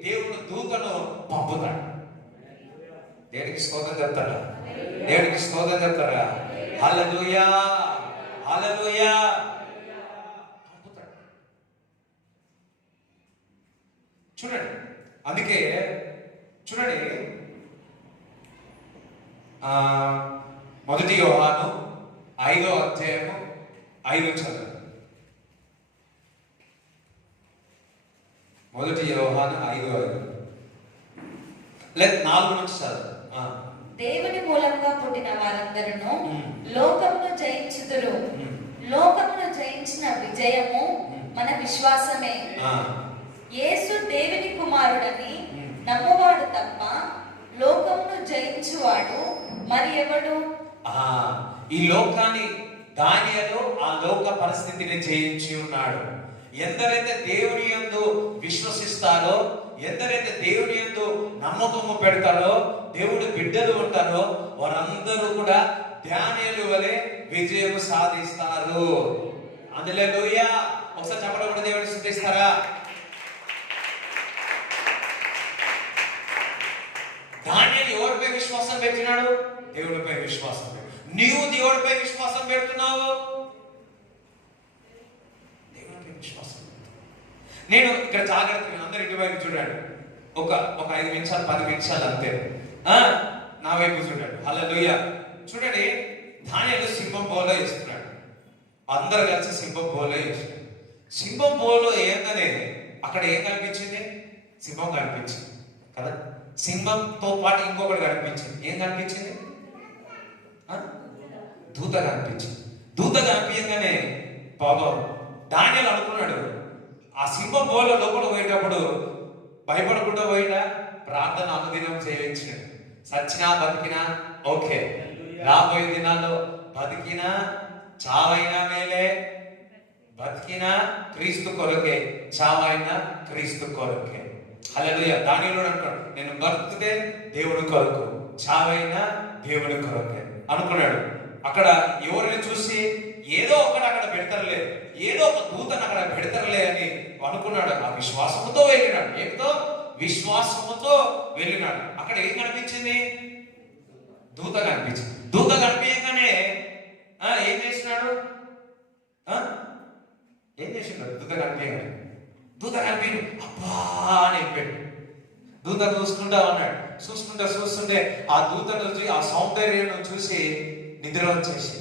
దేవుడు దూతను పంపుతాడు. దేవుడికి స్తోత్రం చెప్తాడా? దేవుడికి స్తోత్రం చెప్తారా? హల్లెలూయా, హల్లెలూయా. పంపుతాడు. చూడండి, అందుకే చూడండి, మొదటి యోహాను 5వ అధ్యాయము 5 చదువు. మొదటి యోహాను 5:5 లేదా 4 నుంచి చదువు. దేవుని మూలంగా పుట్టిన వారందరూ లోకమును జయించుదురు. లోకమును జయించిన విజయము మన విశ్వాసమే. యేసు దేవుని కుమారుడని నమ్మువాడు తప్ప లోకమును జయించువాడు మరి ఎవడు? ఈ లోకాన్ని దానియేలు ఆ లోక పరిస్థితిని జయించి ఉన్నాడు. ఎందరైతే దేవుని యందు విశ్వసిస్తారో, ఎందరైతే దేవుని యందు నమ్మకము పెడతారో, దేవుడి బిడ్డలు ఉంటారో వారందరూ కూడా దానియేలు వలె విజయం సాధిస్తారు. హల్లెలూయా. ఒకసారి చెప్పడం కూడా దేవుడిని స్తుతిస్తారా? దానియేలు ఎవరిపై విశ్వాసం పెట్టినాడు? దేవుడిపై విశ్వాసం. నీవు దేవుడిపై విశ్వాసం పెడుతున్నావు? దేవుడిపై విశ్వాసం. నేను ఇక్కడ జాగ్రత్తగా అందరి ఇటువైపు చూడండి. ఒక 5 నిమిషాలు 10 నిమిషాలు అంతే. నా వైపు చూడండి. హల్లెలూయా. చూడండి, దానియేలు సింహం బోలో వేస్తున్నాడు. అందరు కలిసి సింహం బోలో వేస్తున్నాడు. సింహం బోలో ఏంటనే అక్కడ ఏం కనిపించింది? సింహం కనిపించింది కదా. సింహంతో పాటు ఇంకొకటి కనిపించింది. ఏం కనిపించింది? దూత కనిపించింది. దూత కనిపించగానే పాపం దానియేలు అనుకున్నాడు, ఆ సింహం బోల లోపల పోయేటప్పుడు భయపడకుండా పోయినా ప్రార్థన అనుదినం సేవించాడు. సచ్చినా బతికినా ఓకే. రాబోయే దినాల్లో బతికినా చావైనా మేలే, బతికినా క్రీస్తు కొరకే, చావైనా క్రీస్తు కొరకే. హల్లెలూయా. దానిలో అంటాడు, నేను బతికితే దేవుని కొరకు, చావైనా దేవుని కొరకే అనుకున్నాడు. అక్కడ ఎవరిని చూసి ఏదో ఒకటి అక్కడ పెడతారులే, ఏదో ఒక దూతను అక్కడ పెడతారులే అని అనుకున్నాడు. ఆ విశ్వాసముతో వెళ్ళినాడు. ఏమితో? విశ్వాసముతో వెళ్ళినాడు. అక్కడ ఏం కనిపించింది? దూత కనిపించింది. దూత కనిపించగానే ఏం చేసినాడు? ఏం చేసినాడు? దూత కనిపించగానే దూత కనిపించి అబ్బా అని చెప్పాడు. దూత చూసుకుంటా ఉన్నాడు. చూస్తుంటే ఆ దూతను చూసి, ఆ సౌందర్యం చూసి నిద్ర వచ్చేసి,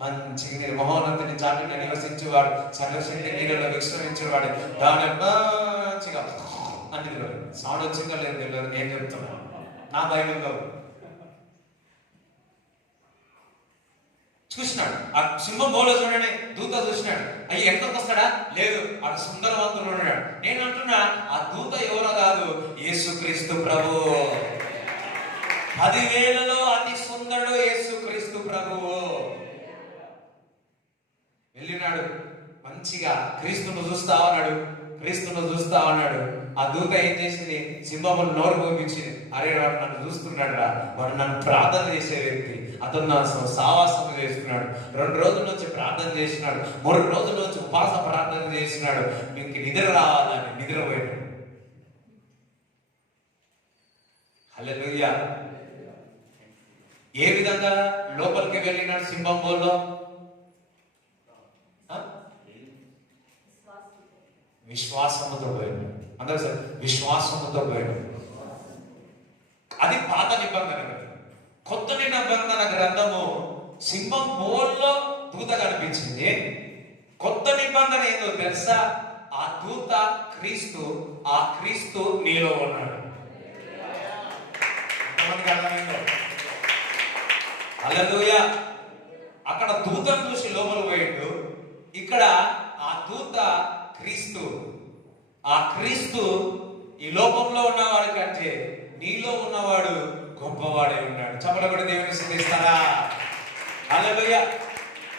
మంచిగా నేను మహోన్నతిని చాటున నివసించేవాడు, సర్వశక్తి నీళ్ళలో విశ్రమించేవాడు, దాని మంచిగా అని సౌండ్ వచ్చిందో లేదు తెలియదు. నేను చెప్తున్నా, నా బైబిల్లో చూసినాడు. ఆ సింహం బోలో చూడండి, దూత చూసినాడు. అయ్యి ఎక్కడికి వస్తాడా? లేదు, అక్కడ సుందరవంతుడు ఉన్నాడు. నేను అంటున్నా, ఆ దూత ఎవరో కాదు, యేసుక్రీస్తు ప్రభు. 10,000లో అతి సుందరుడు యేసుక్రీస్తు ప్రభువు. వెళ్ళినాడు, మంచిగా క్రీస్తును చూస్తా ఉన్నాడు. ఆ దూత ఏం చేసింది? సింహమును నోరు పంపించింది. అరే, వాడు నన్ను చూస్తున్నాడు రా, వాడు నన్ను ప్రార్థన చేసే వ్యక్తి, అతను నా సావాసం చేస్తున్నాడు, 2 రోజుల నుంచి ప్రార్థన చేసినాడు, 3 రోజుల నుంచి ఉపవాస ప్రార్థన చేసినాడు, మీకు నిద్ర రావాలని నిద్రపోయాడు. హల్లెలూయా. ఏ విధంగా లోపలికి వెళ్ళినాడు సింహం బోల్లో? విశ్వాసముతో పోయాడు. అందరూ సార్, విశ్వాసముతో పోయాడు. అది పాత నిబంధన. కొత్త నిబంధన గ్రంథము సింహం బోల్లో దూత కనిపించింది. కొత్త నిబంధన ఏదో తెలుసా? ఆ దూత క్రీస్తు, ఆ క్రీస్తు నీలో ఉన్నాడు. ఎంతమందికి అర్థమైందో? హల్లెలూయా. అక్కడ దూతను చూసి లోపల పోయాడు, ఇక్కడ ఆ దూత క్రీస్తు. ఆ క్రీస్తు ఈ లోకంలో ఉన్నవాడు కంటే నీలో ఉన్నవాడు గొప్పవాడే ఉన్నాడు. చప్పట్లు కూడా దేవుని స్తుతిస్తారా? హల్లెలూయా.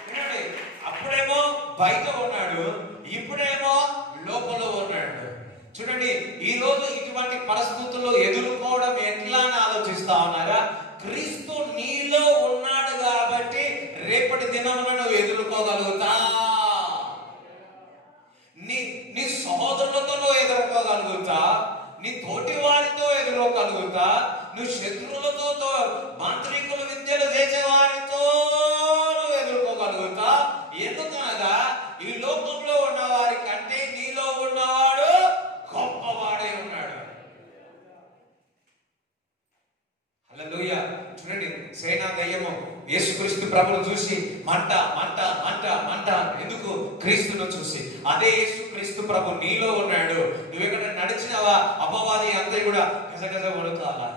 వినండి, అప్పుడేమో బయట ఉన్నాడు, ఇప్పుడేమో లోపల ఉన్నాడు. చూడండి, ఈ రోజు ఇటువంటి పరిస్థితుల్లో ఎదుర్కోవడం ఎట్లా అని ఆలోచిస్తా ఉన్నారా? క్రీస్తు నీలో ఉన్నాడు కాబట్టి రేపటి దినంలో నువ్వు ఎదుర్కోగలుగుతా. నీ సహోదరులతో నువ్వు ఎదుర్కోగలుగుతా, నీ తోటి వారితో ఎదుర్కోగలుగుతా, నువ్వు శత్రువులతో, మాంత్రికుల విద్యలు చేసే వారితో నువ్వు ఎదుర్కోగలుగుతా. ఎందుకనగా ఈ లోకంలో ఉన్న వారి కంటే నీలో ఉన్నవాడు గొప్పవాడే ఉన్నాడు. హల్లెలూయా. చూడండి, సేనా దయ్యము యేసుక్రీస్తు ప్రభువును చూసి మంట మంట మంట మంట. ఎందుకు? క్రీస్తును చూసి. అదే యేసుక్రీస్తు ప్రభు నీలో ఉన్నాడు. నువ్వు ఎక్కడ నడిచినవా, అపవాది అంతా కూడా గజగజ వణుకాలా.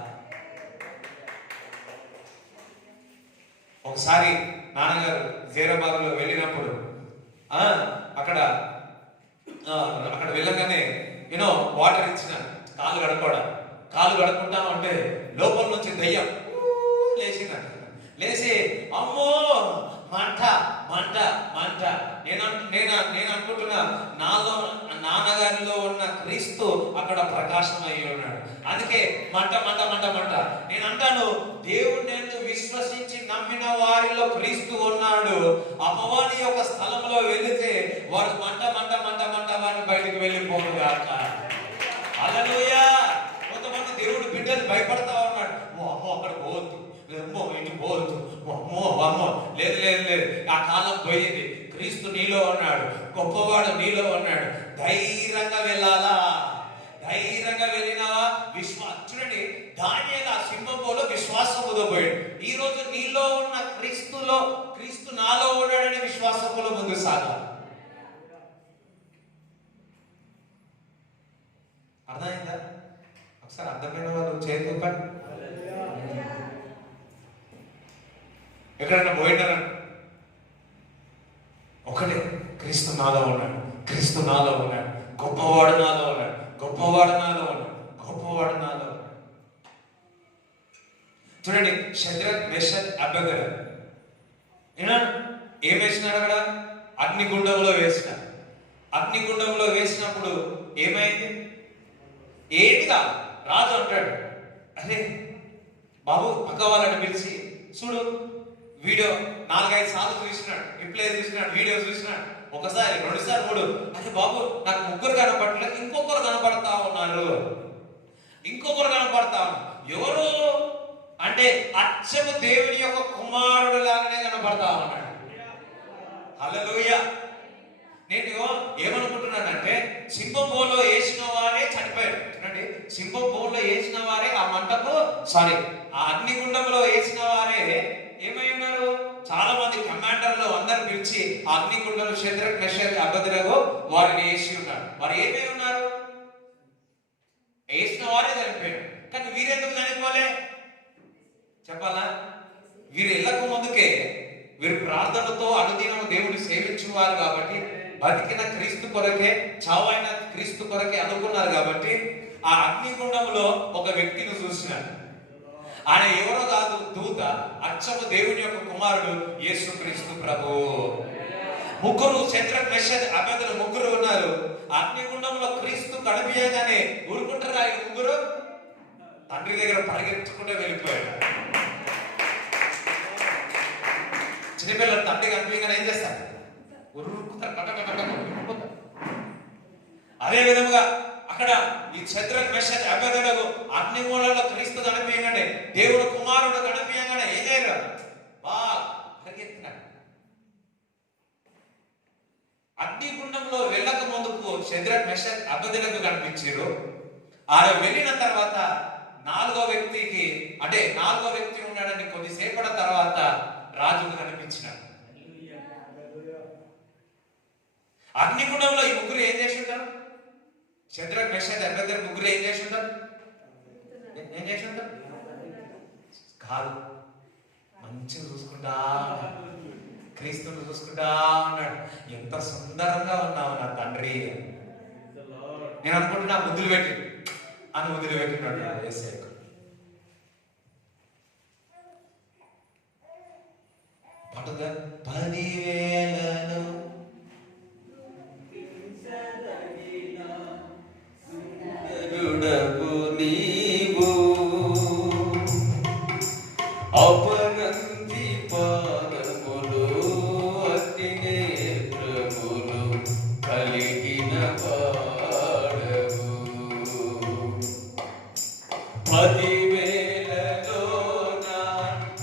ఒకసారి నాన్నగారు జైరాబాద్లో వెళ్ళినప్పుడు అక్కడ వెళ్ళగానే వాటర్ ఇచ్చిన కాలు కడుక్కుంటాం అంటే లోపల నుంచి దయ్యం లేచిందంట. లేచి అమ్మో మంట మంట మంట. నేను అనుకుంటున్నా, నాలో నాన్నగారిలో ఉన్న క్రీస్తు అక్కడ ప్రకాశం అయి ఉన్నాడు. అందుకే మంట మంట మంట మంట. నేను అంటాను, దేవుడు నేను విశ్వసించి నమ్మిన వారిలో క్రీస్తు ఉన్నాడు. అపవాది యొక్క స్థలంలో వెళితే వాడు మంట మంట మంట మంట వాడిని బయటికి వెళ్ళిపోగాక. హల్లెలూయా. కొంతమంది దేవుడు బిడ్డలు భయపడతా ఉన్నాడు. అమ్మో అక్కడ పోవద్దు, అమ్మో ఇంటి పోవద్దు, అమ్మో అమ్మో. లేదు లేదు లేదు, ఆ కాలం పోయింది. క్రీస్తు నీలో ఉన్నాడు, గొప్పవాడు నీలో ఉన్నాడు. ధైర్యంగా వెళ్ళాలా? ధైర్యంగా వెళ్ళినావా? చూడండి, దానియేలు ఆ సింహంలో విశ్వాసముతో పోయాడు. ఈ రోజు నీలో ఉన్న క్రీస్తు నాలో ఉన్నాడని విశ్వాసములో ముందు సాగాలి. అర్థమైందా? ఒకసారి అర్థమైన వాళ్ళు చేతుపండి. ఎక్కడన్నా పోయినారా? ఒకటే, క్రీస్తు నాలో ఉన్నాడు, క్రీస్తు నాలో ఉన్నాడు, గొప్పవాడు నాలో ఉన్నాడు, గొప్పవాడు నాలో ఉన్నాడు, గొప్పవాడు నాలో ఉన్నాడు. చూడండి, షద్రక్ మెషక్ అబేద్నెగో ఏం వేసినాడు? అక్కడ అగ్నిగుండంలో వేసినాడు. అగ్నిగుండంలో వేసినప్పుడు ఏమైంది? ఏమి కాదు. రాజు అంటాడు, అరే బాబు పక్క వాళ్ళని పిలిచి చూడు, వీడియో 4-5 సార్లు చూసినాడు, రిప్లై చూసినాడు, వీడియో చూసినాడు, ఒకసారి 2 సార్లు 3. అరే బాబు నాకు 3 కనపడలేదు, ఇంకొకరు కనపడతా ఉన్నారు, ఇంకొకరు కనపడతా ఉన్నారు. ఎవరు అంటే అచ్చము దేవుని యొక్క కుమారుడు లాగానే కనపడతా ఉన్నాడు. హల్లెలూయా. నేను ఏమనుకుంటున్నానంటే సింహం బోన్లో వేసిన వారే చనిపోయాడు. చూడండి, సింహం బోన్లో వేసిన వారే ఆ మంటకు ఆ అగ్నిగుండంలో వేసిన వారే ఏమై ఉన్నారు? చాలా మంది కమాండర్లు అందరు పిలిచి ఆ అగ్నిగుండంలో షద్రక్ మెషక్ అబేద్నెగో వారిని వేసి ఉన్నారు. వారు ఏమై ఉన్నారు? వేసిన వారే చనిపోయారు. కానీ వీరెందుకు చనిపోలే చెప్పాలా? వీరు వెళ్ళక ముందుకే వీరు ప్రార్థనతో అనుదినం దేవుడు సేవించువారు కాబట్టి, బతికిన క్రీస్తు కొరకే, చావైన క్రీస్తు కొరకే అనుకున్నారు కాబట్టి ఆ అగ్నిగుండంలో ఒక వ్యక్తిని చూసినారు. ఆయన ఎవరో కాదు, దూత, అచ్చము దేవుని యొక్క కుమారుడు యేసుక్రీస్తు ప్రభు. 3 షద్రక్ మెషక్ అబేద్నెగో 3 ఉన్నారు. అగ్నిగుండంలో క్రీస్తు కనిపించగానే ఊరుకుంటారా? ఈ 3 తండ్రి దగ్గర పరిగెత్తుకుంటే వెళ్ళిపోయాడు. చిన్నపిల్లలు తండ్రి కనిపించగానే ఏం చేస్తారు? అదే విధముగా అక్కడ ఈ షద్రక్ మెషక్ అబేద్నెగో అగ్నిగుండంలో క్రీస్తు కనిపించగానే, దేవుడు కుమారుడు కనిపించగానే ఏం చేయరు? పరిగెత్తినాడు. అగ్నిగుండంలో వెళ్ళక ముందుకు షద్రక్ మెషక్ అబేద్నెగో కనిపించారు. ఆయన వెళ్ళిన తర్వాత 4వ వ్యక్తికి, అంటే 4వ వ్యక్తి ఉన్నాడని కొద్దిసేపటి తర్వాత రాజుకు కనిపించినాడు. అగ్నిగుండంలో ఈ 3 ఏం చేసి ఉంటారు? షద్రక్ మెషక్ అబేద్నెగో 3 ఏం చేసి ఉంటారు? కాదు, మంచిగా చూసుకుంటా, క్రీస్తుని చూసుకుంటా ఉన్నాడు. ఎంత సుందరంగా ఉన్నావు నా తండ్రి. నేను అనుకుంటున్నా ముద్దులు పెట్టి అని ముద్దులు పెట్టినాడు. 10,000ను నీవు అపరంతి పాదములు అతి నేత్రములు కలిగిన వాడవు. 10,000లో నా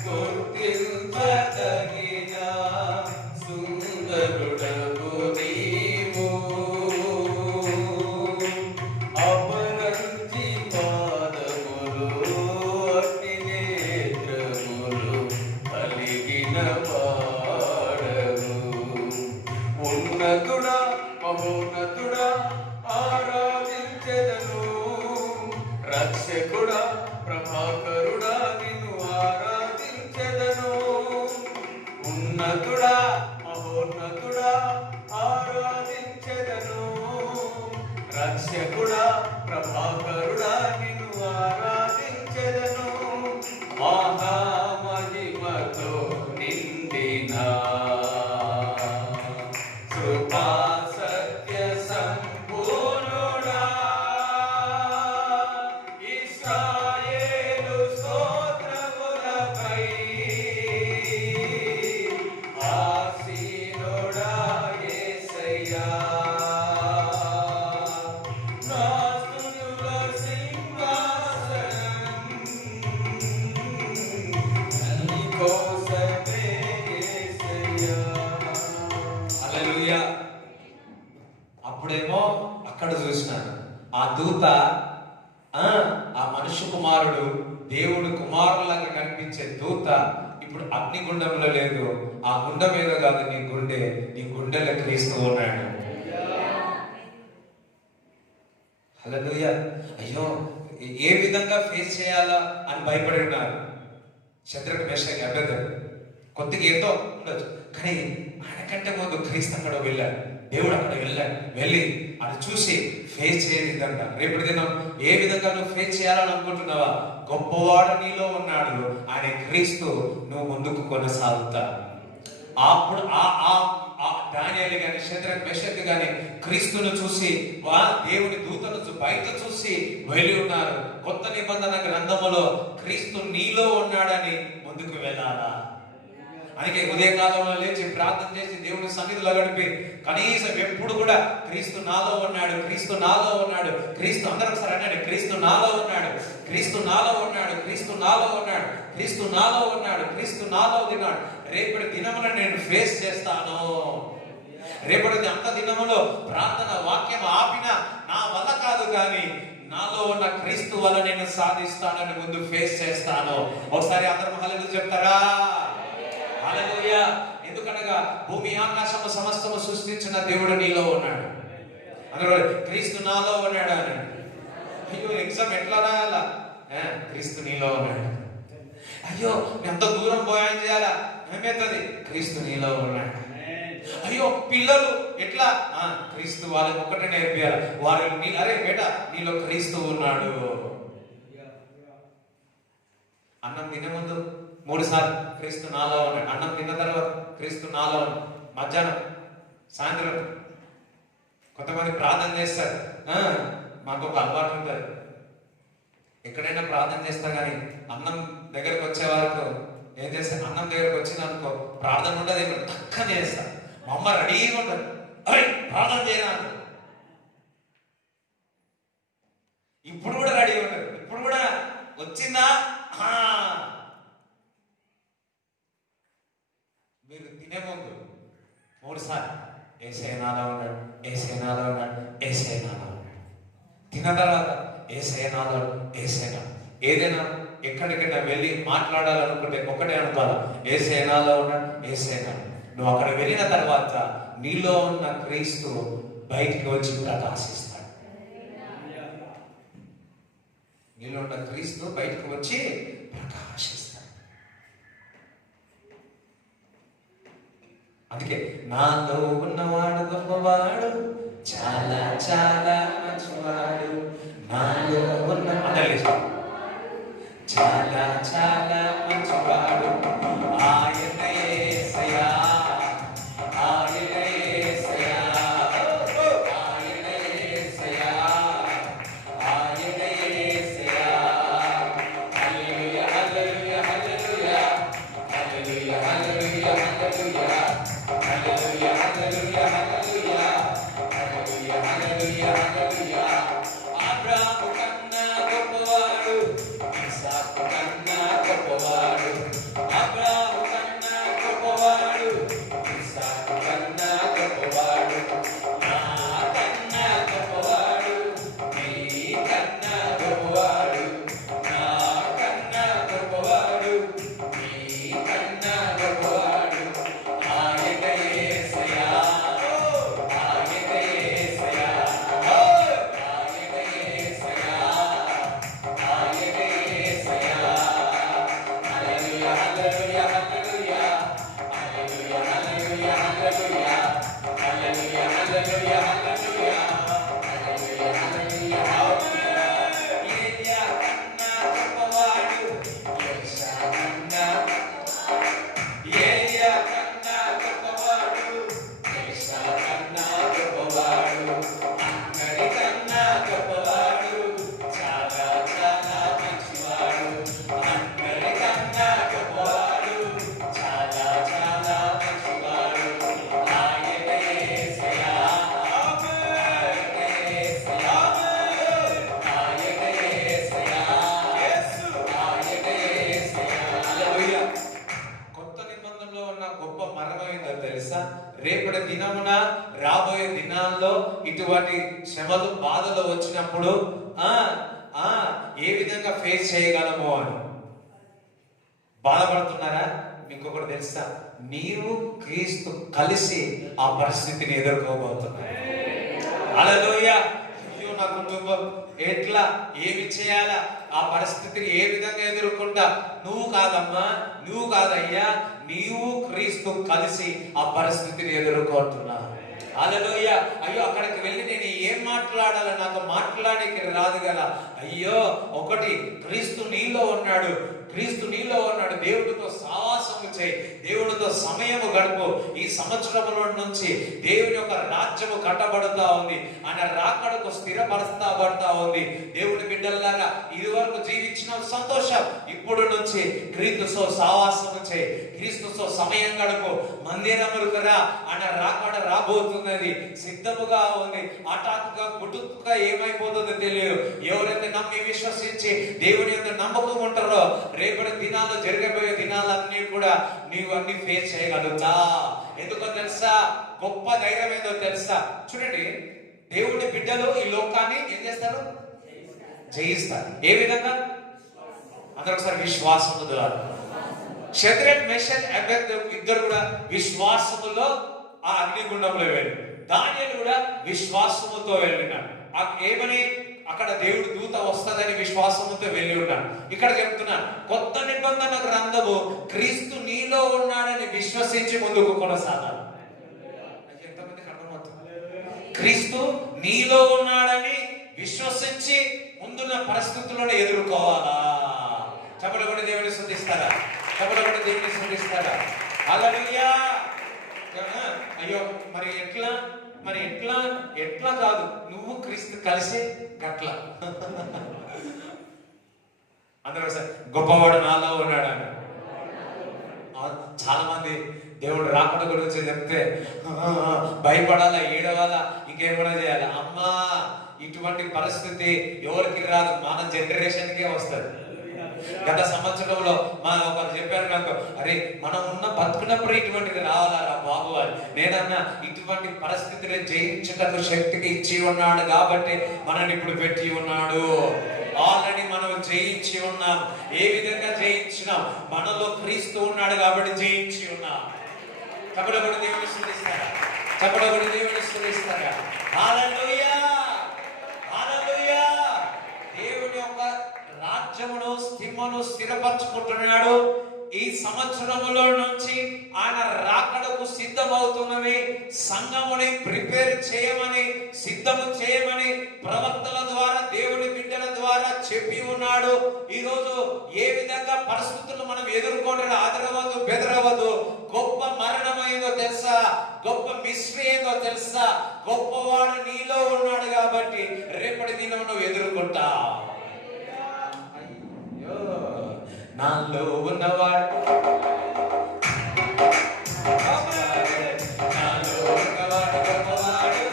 గుర్తించదగిన సుందరుడవు నీవు. అపరంతి పాదములు అతి నేత్రములు కలిగిన వాడవు. ఉన్నతుడా మహోన్నతుడా ఆరాధించెదను, రక్షకుడా ప్రభాకరుడా నిన్ను ఆరాధించెదను. ఉన్నతుడా మహోన్నతుడా ఆరాధించెదను, రక్షకుడా ప్రభాకరుడా నిన్ను ఆరాధించెదను. మహామహిమతో నిండిన కృపా సత్య సంపూర్ణుడా, ఇశ్రాయేలు స్తోత్రములపై ఆసీనుడా యేసయ్యా. నా స్తుతుల సింహాసనం నీ కోసమే యేసయ్యా. హల్లెలూయా. అప్పుడేమో అక్కడ చూసినాను ఆ దూత, ఆ మనుష్య కుమారుడు, దేవుడు కుమారులాగా కనిపించే దూత ఇప్పుడు అగ్నిగుండంలో లేదు. ఆ గుండె మీద కాదు నీ గుండె, నీ గుండెలో క్రీస్తు ఉన్నాడు. హల్లెలూయా. అయ్యో ఏ విధంగా ఫేస్ చేయాలా అని భయపడి ఉన్నారు షద్రక్ మెషక్ అబేద్నెగో. కొద్దిగా ఏదో ఉండొచ్చు, కానీ ఆయనకంటే ముందు క్రీస్తు అక్కడ వెళ్ళాడు, దేవుడు అక్కడ వెళ్ళి అది చూసి ఫేస్ చేయ విధంగా, రేపటి దినం ఏ విధంగా నువ్వు ఫేస్ చేయాలని అనుకుంటున్నావా? గొప్పవాడు నీలో ఉన్నాడు, ఆయన క్రీస్తు. నువ్వు ముందుకు కొనసాగుతా. అప్పుడు దానియేలు గాని, షద్రక్ మెషక్ గాని క్రీస్తును చూసి దేవుని దూతను బయట చూసి వెళ్ళి ఉన్నారు. కొత్త నిబంధన గ్రంథములో క్రీస్తు నీలో ఉన్నాడని ముందుకు వెళ్ళాలా? అందుకే ఉదయకాలంలో లేచి ప్రార్థన చేసి దేవుని సన్నిధిలో గడిపి కనీసం ఎప్పుడు కూడా క్రీస్తు నాలో ఉన్నాడు, క్రీస్తు నాలో ఉన్నాడు, క్రీస్తు అందరూ ఒకసారి అన్నాడు, క్రీస్తు నాలో ఉన్నాడు, క్రీస్తు నాలో ఉన్నాడు, క్రీస్తు నాలో ఉన్నాడు, క్రీస్తు నాలో ఉన్నాడు, క్రీస్తు నాలో ఉన్నాడు. రేపటి దినమున నేను ఫేస్ చేస్తాను. రేపటి అంత దినములో ప్రార్థన వాక్యం ఆపిన నా వల్ల కాదు, కానీ నాలో ఉన్న క్రీస్తు వల్ల నేను సాధిస్తానని ముందు ఫేస్ చేస్తాను. ఒకసారి అందరూ హల్లెలూయా చెప్తారా? హల్లెలూయా. ఎందుకనగా భూమి ఆకాశము సమస్తము సృష్టించిన దేవుడు నీలో ఉన్నాడు. అందరూ క్రీస్తు నాలో ఉన్నాడు అని. అయ్యో ఎగ్జామ్ ఎట్లా రాయాలా? క్రీస్తు నీలో ఉన్నాడు. అయ్యో ఎంత దూరం పోయాను చేయాలా? ఏమవుతుంది? క్రీస్తు నీలో ఉన్నాడు. అయ్యో పిల్లలు ఎట్లా? క్రీస్తు వాళ్ళకి ఒక్కటే నేర్పియాలి. వారు అరే బేట నీలో క్రీస్తు ఉన్నాడు. అన్నం తినే ముందు 3 సార్లు క్రీస్తు నాలో ఉన్నాడు. అన్నం తిన్న తర్వాత క్రీస్తు నాలో ఉన్నాడు. మధ్యాహ్నం, సాయంత్రం కొంతమంది ప్రార్థన చేస్తారు. మాకు ఒక అలవాటు ఉంటుంది, ఎక్కడైనా ప్రార్థన చేస్తా కానీ అన్నం దగ్గరకు వచ్చే వరకు ఏం చేస్తాను, అన్నం దగ్గరకు వచ్చిందనుకో ప్రార్థన ఉండదు, ఏమో టక్కన చేస్తా. మా అమ్మ రెడీగా ఉంటుంది, అరే ప్రార్థన చేయరా అంట. ఇప్పుడు కూడా రెడీ ఉంటుంది, ఇప్పుడు కూడా వచ్చిందా? మీరు తినే ముందు 3 సార్లు యేసయ్య నాలో ఉన్నాడు, యేసయ్య నాలో ఉన్నాడు, యేసయ్య నాలో ఉన్నాడు. తిన్న తర్వాత యేసయ్య నాలో, యేసయ్య నాలో. ఏదైనా ఎక్కడికైనా వెళ్ళి మాట్లాడాలనుకుంటే ఒకటే అనుకోవాలి, యేసయ్య నాలో ఉన్నాడు, యేసయ్య నాలో. నువ్వు అక్కడ వెళ్ళిన తర్వాత నీలో ఉన్న క్రీస్తు బయటికి వచ్చి ప్రకాశిస్తాడు. నీలో ఉన్న క్రీస్తు బయటకు వచ్చి ప్రకాశిస్తాడు. అందుకే నాలో ఉన్నవాడు గొప్పవాడు, చాలా చాలా మంచివాడు. నాలో ఉన్న చాలా చాలా మంచివాడు. ఆయన యేసయ్యా, ఆయన యేసయ్యా, ఆయన యేసయ్యా, ఆయన యేసయ్యా. హల్లెలూయా హల్లెలూయా హల్లెలూయా హల్లెలూయా హల్లెలూయా హల్లెలూయా హల్లెలూయా హల్లెలూయా హల్లెలూయా హల్లెలూయా హల్లెలూయా హల్లెలూయా. అబ్రాహాము కన్నా గొప్పవాడు, ఇస్సాకు కన్నా గొప్పవాడు. అబ్రాహాము కన్నా గొప్పవాడు, ఇస్సాకు కన్నా గొప్పవాడు. నా కన్నా గొప్పవాడు, నీ కన్నా గొప్పవాడు. నా కన్నా గొప్పవాడు, నీ కన్నా గొప్పవాడు. ఆయన యేసయ్యా, ఆయన యేసయ్యా, ఆయన యేసయ్యా, ఆయన యేసయ్యా. హల్లెలూయా హల్లెలూయా హల్లెలూయా హల్లెలూయా హల్లెలూయా హల్లెలూయా హల్లెలూయా హల్లెలూయా హల్లెలూయా హల్లెలూయా హల్లెలూయా. ఏలియా కన్నా గొప్పవాడు, ఎలీషా కన్నా, ఏలియా కన్నా గొప్పవాడు, ఎలీషా కన్నా గొప్పవాడు. అందరికన్నా గొప్పవాడు, చాలా చాలా మంచివాడు. అందరికన్నా గొప్పవాడు, చాలా చాలా మంచివాడు. ఆయన యేసయ్యా, ఆయన యేసయ్యా, ఆయన యేసయ్యా, ఆయన యేసయ్యా. హల్లెలూయా. కొత్త నిబంధనలో ఉన్న గొప్ప మర్మం ఏంటో తెలుసా? రేపటి దినమున, రాబోయే దినాల్లో ఇటువంటి శ్రమలు బాధలు వచ్చినప్పుడు ఏ విధంగా ఫేస్ చేయగలము అని బాధపడుతున్నారా? మీకు ఒకటి తెలుసా? నీవు క్రీస్తు కలిసి ఆ పరిస్థితిని ఎదుర్కోబోతున్నారు. హల్లెలూయా. అయ్యో నా కుటుంబం ఎట్లా, ఏమి చేయాలా, ఆ పరిస్థితిని ఏ విధంగా ఎదుర్కొంటా? నువ్వు కాదమ్మా, నువ్వు కాదయ్యా, నీవు క్రీస్తు కలిసి ఆ పరిస్థితిని ఎదుర్కొంటున్నా. హల్లెలూయా. అయ్యో అక్కడికి వెళ్ళి నేను ఏం మాట్లాడాలి, నాకు మాట్లాడేకి రాదు కదా. అయ్యో ఒకటి, క్రీస్తు నీలో ఉన్నాడు, క్రీస్తు నీలో ఉన్నాడు. దేవుడితో సావాసము చేయి, దేవుడితో సమయము గడుపు. ఈ సంవత్సరముల నుంచి దేవుని యొక్క రాజ్యము కట్టబడుతా ఉంది. ఆయన రాకడకు స్థిరపరుస్తబడతా ఉంది. దేవుని బిడ్డల్లాగా ఇది వరకు జీవించిన సంతోషం ఇప్పుడు నుంచి క్రీస్తుతో సహవాసము చేయి, క్రీస్తుతో సమయం గడుపు, మందిరములకు రా. ఆయన రాకడ రాబోతున్నది, సిద్ధముగా ఉంది. హఠాత్తుగా పుట్టుగా ఏమైపోతుందో తెలియదు. ఎవరైతే నమ్మి విశ్వసించి దేవుని యొక్క నమ్మకం ఉంటారో రేపటి దినాల్లో జరగబోయే దినాలన్నీ కూడా నీవు అన్ని ఫేస్ చేయగలుగుతా. ఎందుకో తెలుసా? గొప్ప ధైర్యం ఏదో తెలుసా? చూడండి, దేవుని బిడ్డలు ఈ లోకాన్ని ఏం చేస్తారు? జయిస్తారు. ఏ విధంగా? అందరూ ఒకసారి విశ్వాసము ద్వారా. షద్రక్ మేషక్ అబేద్నెగో ఇద్దరు కూడా విశ్వాసములో ఆ అగ్నిగుండంలో వెళ్ళి, దానియేలు కూడా విశ్వాసముతో వెళ్ళినాడు. ఏమని? అక్కడ దేవుడు దూత వస్తదని విశ్వాసముతో వెళ్ళి ఉన్నాడు. ఇక్కడ చెప్తున్నా, కొత్త నిబంధన గ్రంథము క్రీస్తు నీలో ఉన్నాడని విశ్వసించి ముందుకు కొనసాగాలి. ఎంతమందికి అర్థమవుతుంది? క్రీస్తు నీలో ఉన్నాడని విశ్వసించి ముందున్న పరిస్థితులను ఎదుర్కోవాలా. చెప్పలు కూడా దేవుని స్తుతిస్తారా? చెప్పలు కూడా దేవుని స్తుతిస్తారా? హల్లెలూయా. అయ్యో మరి ఎట్లా? మరి ఎట్లా? ఎట్లా కాదు, నువ్వు క్రీస్తు కలిసి గట్ల. అందరూ గొప్పవాడు నాలో ఉన్నాడు అని. చాలా మంది దేవుడు రాకడ గురించి చెప్తే భయపడాలా, ఏడవాలా, ఇంకేమైనా చేయాలి. అమ్మా, ఇటువంటి పరిస్థితి ఎవరికి రాదు, మన జనరేషన్కే వస్తుంది. గత సంవత్సరంలో మన ఒకరు చెప్పారు నాకు, అరే మనం ఉన్న బతుకున్నప్పుడు ఇటువంటిది రావాలా బాబు అని. నేనన్నా, ఇటువంటి పరిస్థితిని జయించటకు శక్తికి ఇచ్చి ఉన్నాడు కాబట్టి మనల్ని ఇప్పుడు పెట్టి ఉన్నాడు. ఆల్రెడీ మనం జయించి ఉన్నాం. ఏ విధంగా జయించినాం? మనలో క్రీస్తు ఉన్నాడు కాబట్టి జయించి ఉన్నాం. చెప్పడం కూడా దేవుని స్తుతిస్తారా? చెప్పడం కూడా దేవుని స్తుతిస్తారా? హల్లెలూయా, హల్లెలూయా. దేవుని యొక్క రాజ్యమును స్థిరపరచుకుంటున్నాడు. ఈ సంవత్సరములో నుంచి ఆయన రాకడకు సిద్ధమవుతున్నవి. సంఘముని ప్రిపేర్ చేయమని, సిద్ధము చేయమని ప్రవక్తల ద్వారా, దేవుని బిడ్డల ద్వారా చెప్పి ఉన్నాడు. ఈరోజు ఏ విధంగా పరిస్థితులు మనం ఎదుర్కోవడం ఆదరవద్దు, బెదరవద్దు. గొప్ప మరణం ఏదో తెలుసా? గొప్ప మిస్ట్రీ ఏదో తెలుసా? గొప్పవాడు నీలో ఉన్నాడు కాబట్టి రేపటి దినం నువ్వు ఎదుర్కొంటా. నాలో ఉన్నవాడు, నాలో ఉన్నవాడు గొప్పవాడు,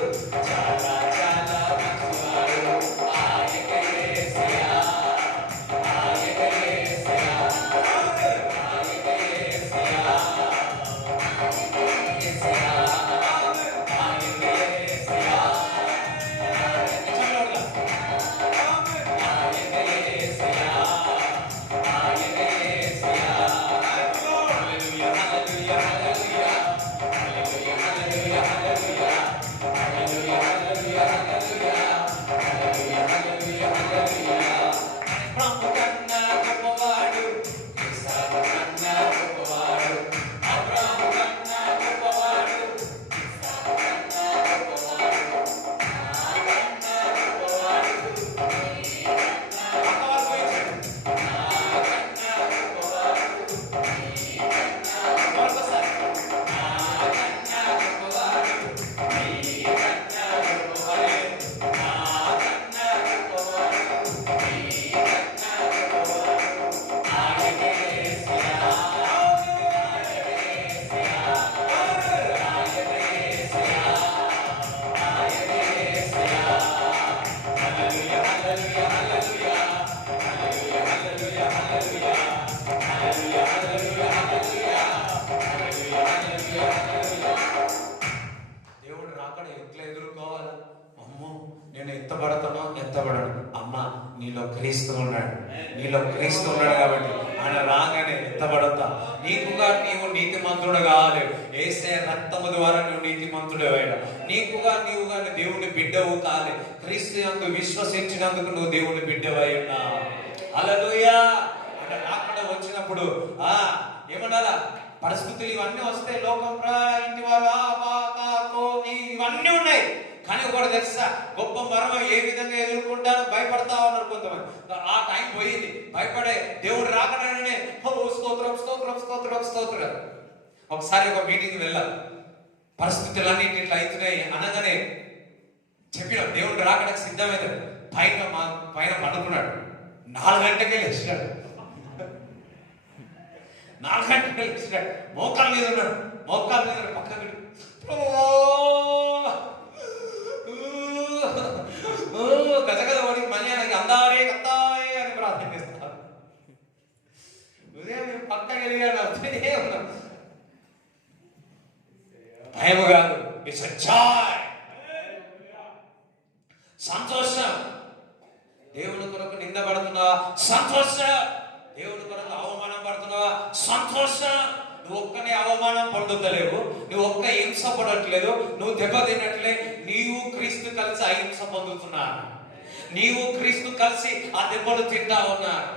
చాలా చాలా మంచివాడు. ఆయనకే యేసయ్యా, ఆయనకే యేసయ్యా, ఆయనకే యేసయ్యా, ఆయనకే యేసయ్యా, ఆయనకే యేసయ్యా. దేవుడు రాకడ ఎట్లా ఎదుర్కోవాలి? అమ్మో, నేను ఎత్తబడతానో ఎత్తబడను. అమ్మ, నీలో క్రీస్తు ఉన్నాడు, నీలో క్రీస్తు ఉన్నాడు కాబట్టి ఆయన రాగానే ఎత్తబడతా. నీకుగా నీవు నీతిమంతుడు కావాలి. యేసయ్య రక్తము ద్వారా నువ్వు నీతిమంతుడు అయ్యాడు. నీకుగా నీవుగా దేవుని బిడ్డవు కాలి. క్రీస్తు యందు విశ్వసించినందుకు నువ్వు దేవుని బిడ్డవై ఉన్నావు. హల్లెలూయా. అంటే రాకడ వచ్చినప్పుడు ఏమన్నారా? పరిస్థితులు ఇవన్నీ వస్తాయి. లోకం ఇంటి వాళ్ళ ఇవన్నీ ఉన్నాయి. కానీ ఒకటి తెలుసా? గొప్ప మరణం ఏ విధంగా ఎదుర్కొంటారో భయపడతా ఉన్నారు కొంతమంది. ఆ టైం పోయింది. భయపడే దేవుడు రాకడానే స్తోత్రం స్తోత్రం స్తోత్రం స్తోత్రం. ఒకసారి ఒక మీటింగ్ వెళ్ళాలి, పరిస్థితులన్నీ ఇట్లా అవుతున్నాయి అనగానే చెప్పిన దేవుడు రాకడానికి సిద్ధమైనాడు. పైన పండుకున్నాడు. 4 గంటలకే లేచినాడు. 4 గంటలకే లేచినాడు. మోకాల మీద ఉన్నాడు. పక్కకి గజగజ వాడికి మళ్ళీ ఆయనకి అందారే కత్తారే అని ప్రార్థన చేస్తారు. ఉదయం పక్క కలిగాడు. అర్థమే ఉన్నాడు. భయం కాదు, ఇట్స్ జాయ్, సంతోషం. దేవుని కొరకు నిందపడుతున్నావా? సంతోషం. దేవుని కొరకు అవమానం పడుతున్నావా? సంతోషం. నువ్వు ఒక్కనే అవమానం పొందుతలేవు, నువ్వు ఒక్క హింస పడట్లేదు, నువ్వు దెబ్బ తినట్లే, నీవు క్రీస్తు కలిసి అహింస పొందుతున్నారు. నీవు క్రీస్తు కలిసి ఆ దెబ్బలు తింటా ఉన్నారు.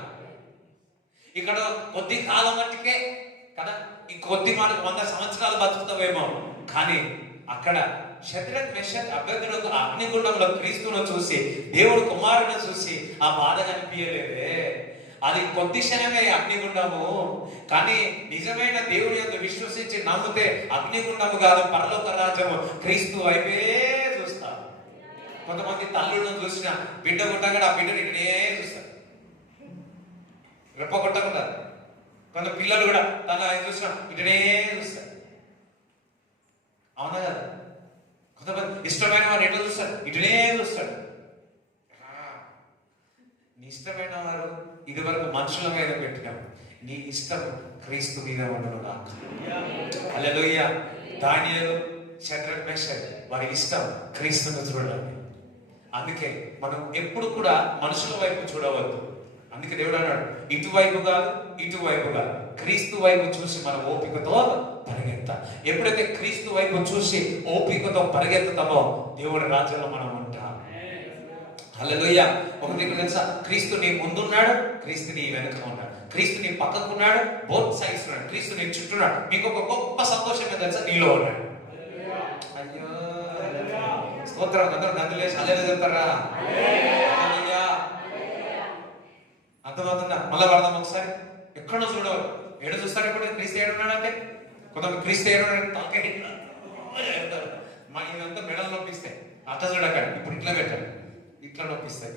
ఇక్కడ కొద్ది కాలం మట్టుకే కదా, ఈ కొద్ది మాట 100 సంవత్సరాలు బతుకుతావేమో. కానీ అక్కడ శద్రక్ మెషక్ అబేద్నెగో అగ్నిగుండంలో క్రీస్తును చూసి, దేవుడు కుమారుని చూసి ఆ బాధ కనిపించలేదే. అది కొద్ది క్షణమే అగ్నిగుండము. కానీ నిజమైన దేవుని యందు విశ్వసించి నమ్మితే అగ్నిగుండము కాదు, పరలోక రాజ్యము క్రీస్తు వైపే చూస్తారు. కొంతమంది తల్లులను చూసిన బిడ్డ గుట్టగా ఆ బిడ్డను ఇక్కడే చూస్తారు, రెప్ప కొట్టకుండా. కొంత పిల్లలు కూడా తన చూసిన ఇక్కడే చూస్తారు. అవునా కదా? కొంతమంది ఇష్టమైన వారు ఎట్లా చూస్తారు? ఇటునే చూస్తాడు. నీ ఇష్టమైన వారు ఇది వరకు మనుషుల మీద పెట్టినావు, నీ ఇష్టం క్రీస్తు మీద ఉండను నాకు. హల్లెలూయా. దానియేలు, షద్రక్ మెషక్ వారి ఇష్టం క్రీస్తును చూడాలి. అందుకే మనం ఎప్పుడు కూడా మనుషుల వైపు చూడవద్దు. అందుకే దేవుడు అన్నాడు, ఇటువైపు కాదు ఇటువైపు కాదు, క్రీస్తు వైపు చూసి మనం ఓపికతో పరిగెత్త. ఎప్పుడైతే క్రీస్తు వైపు చూసి ఓపికతో పరిగెత్తుతామో దేవుడి రాజ్యంలో మనం ఉంటాం. హల్లెలూయా. ఒకటి తెలుసా, క్రీస్తు నీ ముందున్నాడు, క్రీస్తు నీ వెనుక ఉన్నాడు, క్రీస్తు నీ పక్కకున్నాడు, బోత్ సైడ్స్ ఉన్నాడు, క్రీస్తు నీ చుట్టూన్నాడు. మీకు ఒక గొప్ప సంతోషం ఏదో తెలుసా, నీలో ఉన్నాడు. అయ్యో స్తోత్రం. అందరూ నదులేసి హల్లెలూయా చెప్తారా? అర్థమవుతుందా? మళ్ళా పడదాం ఒకసారి. ఎక్కడో చూడవు, ఏడు చూస్తారు. ఇప్పుడు క్రీస్తు ఏడున్నాడు అంటే కొంతమంది క్రీస్తు ఏడున్నాడు తలకే చెప్తారు. మా ఇదంతా మెడలు నొప్పిస్తాయి. అట్లా చూడకండి, ఇప్పుడు ఇట్లా పెట్టండి, ఇట్లా నొప్పిస్తాయి.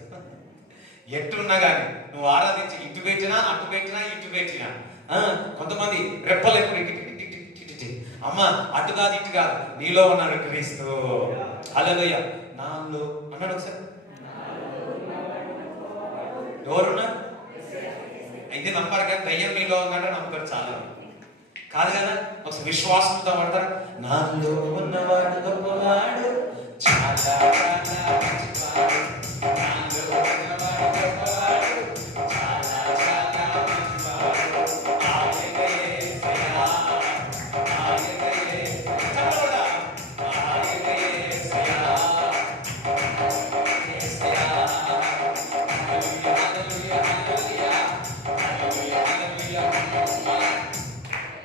ఎట్టున్నా కానీ నువ్వు ఆరాధించి ఇటు పెట్టినా అటు పెట్టినా ఇటు పెట్టినా. కొంతమంది రెప్పలు ఎప్పుడు అమ్మ అటు కాదు ఇటు కాదు, నీలో ఉన్నాడు క్రీస్తు. హల్లెలూయా. నాలో అన్నాడు ఒకసారి. ఎవరున్నా అయితే నమ్మారు, కానీ దయ్యం నీలో ఉందంటే నమ్ముతారు చాలా. కాదు కదా, ఒకసారి విశ్వాసంతో పడతారు. నాలో ఉన్నవాడు గొప్పవాడు, చాలా మంచివాడు. నాలో ఉన్నవాడు గొప్పవాడు, చాలా మంచివాడు. ఆయనే యేసయ్యా, ఆయనే యేసయ్యా, ఆయనే యేసయ్యా, యేసయ్యా. హల్లెలూయా, హల్లెలూయా, హల్లెలూయా.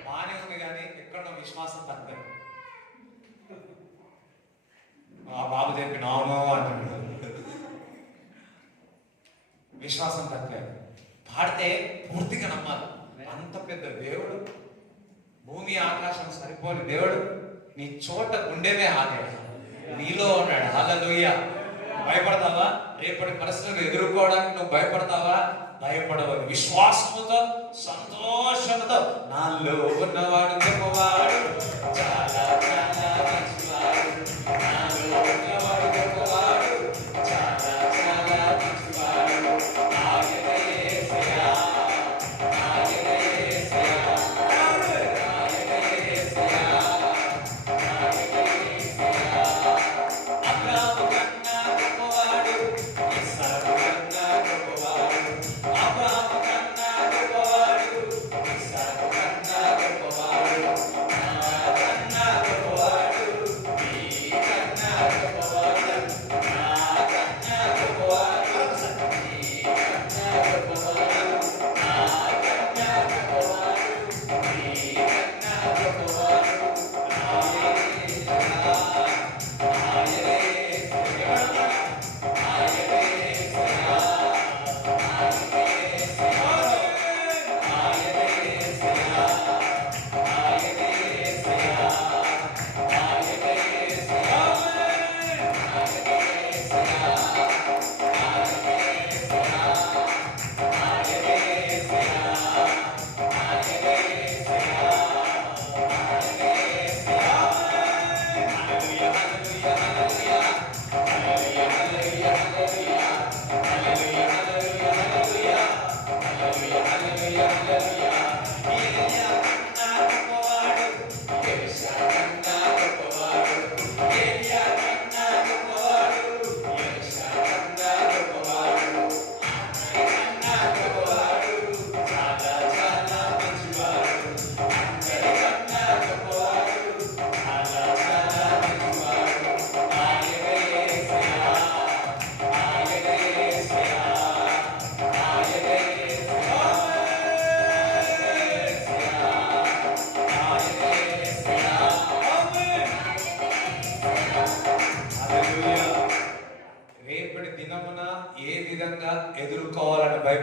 బానే ఉంది కానీ ఎక్కడో విశ్వాసం తగ్గదు. ఆ బాబు చెప్పిన అవును అంటున్నాడు, విశ్వాసం తగ్గదు. పాడితే పూర్తిగా నమ్మాలి. అంత పెద్ద దేవుడు, భూమి ఆకాశం సరిపోని దేవుడు నీ చోట గుండెమే ఆగాడు, నీలో ఉన్నాడు. హల్లెలూయా. భయపడతావా? రేపటి పరిస్థితులు ఎదుర్కోవడానికి నువ్వు భయపడతావా? భయపడవద్దు. విశ్వాసముతో సంతోషంతో నాలో ఉన్నవాడు గొప్పవాడు, చాలా చాలా మంచివాడు. నాలో ఉన్నవాడు గొప్పవాడు, చాలా చాలా మంచివాడు. ఆయనే యేసయ్యా, ఆయనే యేసయ్యా, ఆయనే యేసయ్యా, ఆయనే యేసయ్యా. అబ్రాహాము కన్నా గొప్పవాడు, ఇస్సాకు కన్నా గొప్పవాడు. అబ్రాహాము కన్నా గొప్పవాడు, ఇస్సాకు కన్నా గొప్పవాడు. నా కన్నా గొప్పవాడు, నీ కన్నా గొప్పవాడు. నా కన్నా గొప్పవాడు, నీ కన్నా గొప్పవాడు. నా కన్నా గొప్పవాడు, నీ కన్నా గొప్పవాడు. ఆయనే యేసయ్యా, ఆయనే యేసయ్యా, ఆయనే యేసయ్యా, ఆయనే యేసయ్యా, ఆయనే యేసయ్యా, ఆయనే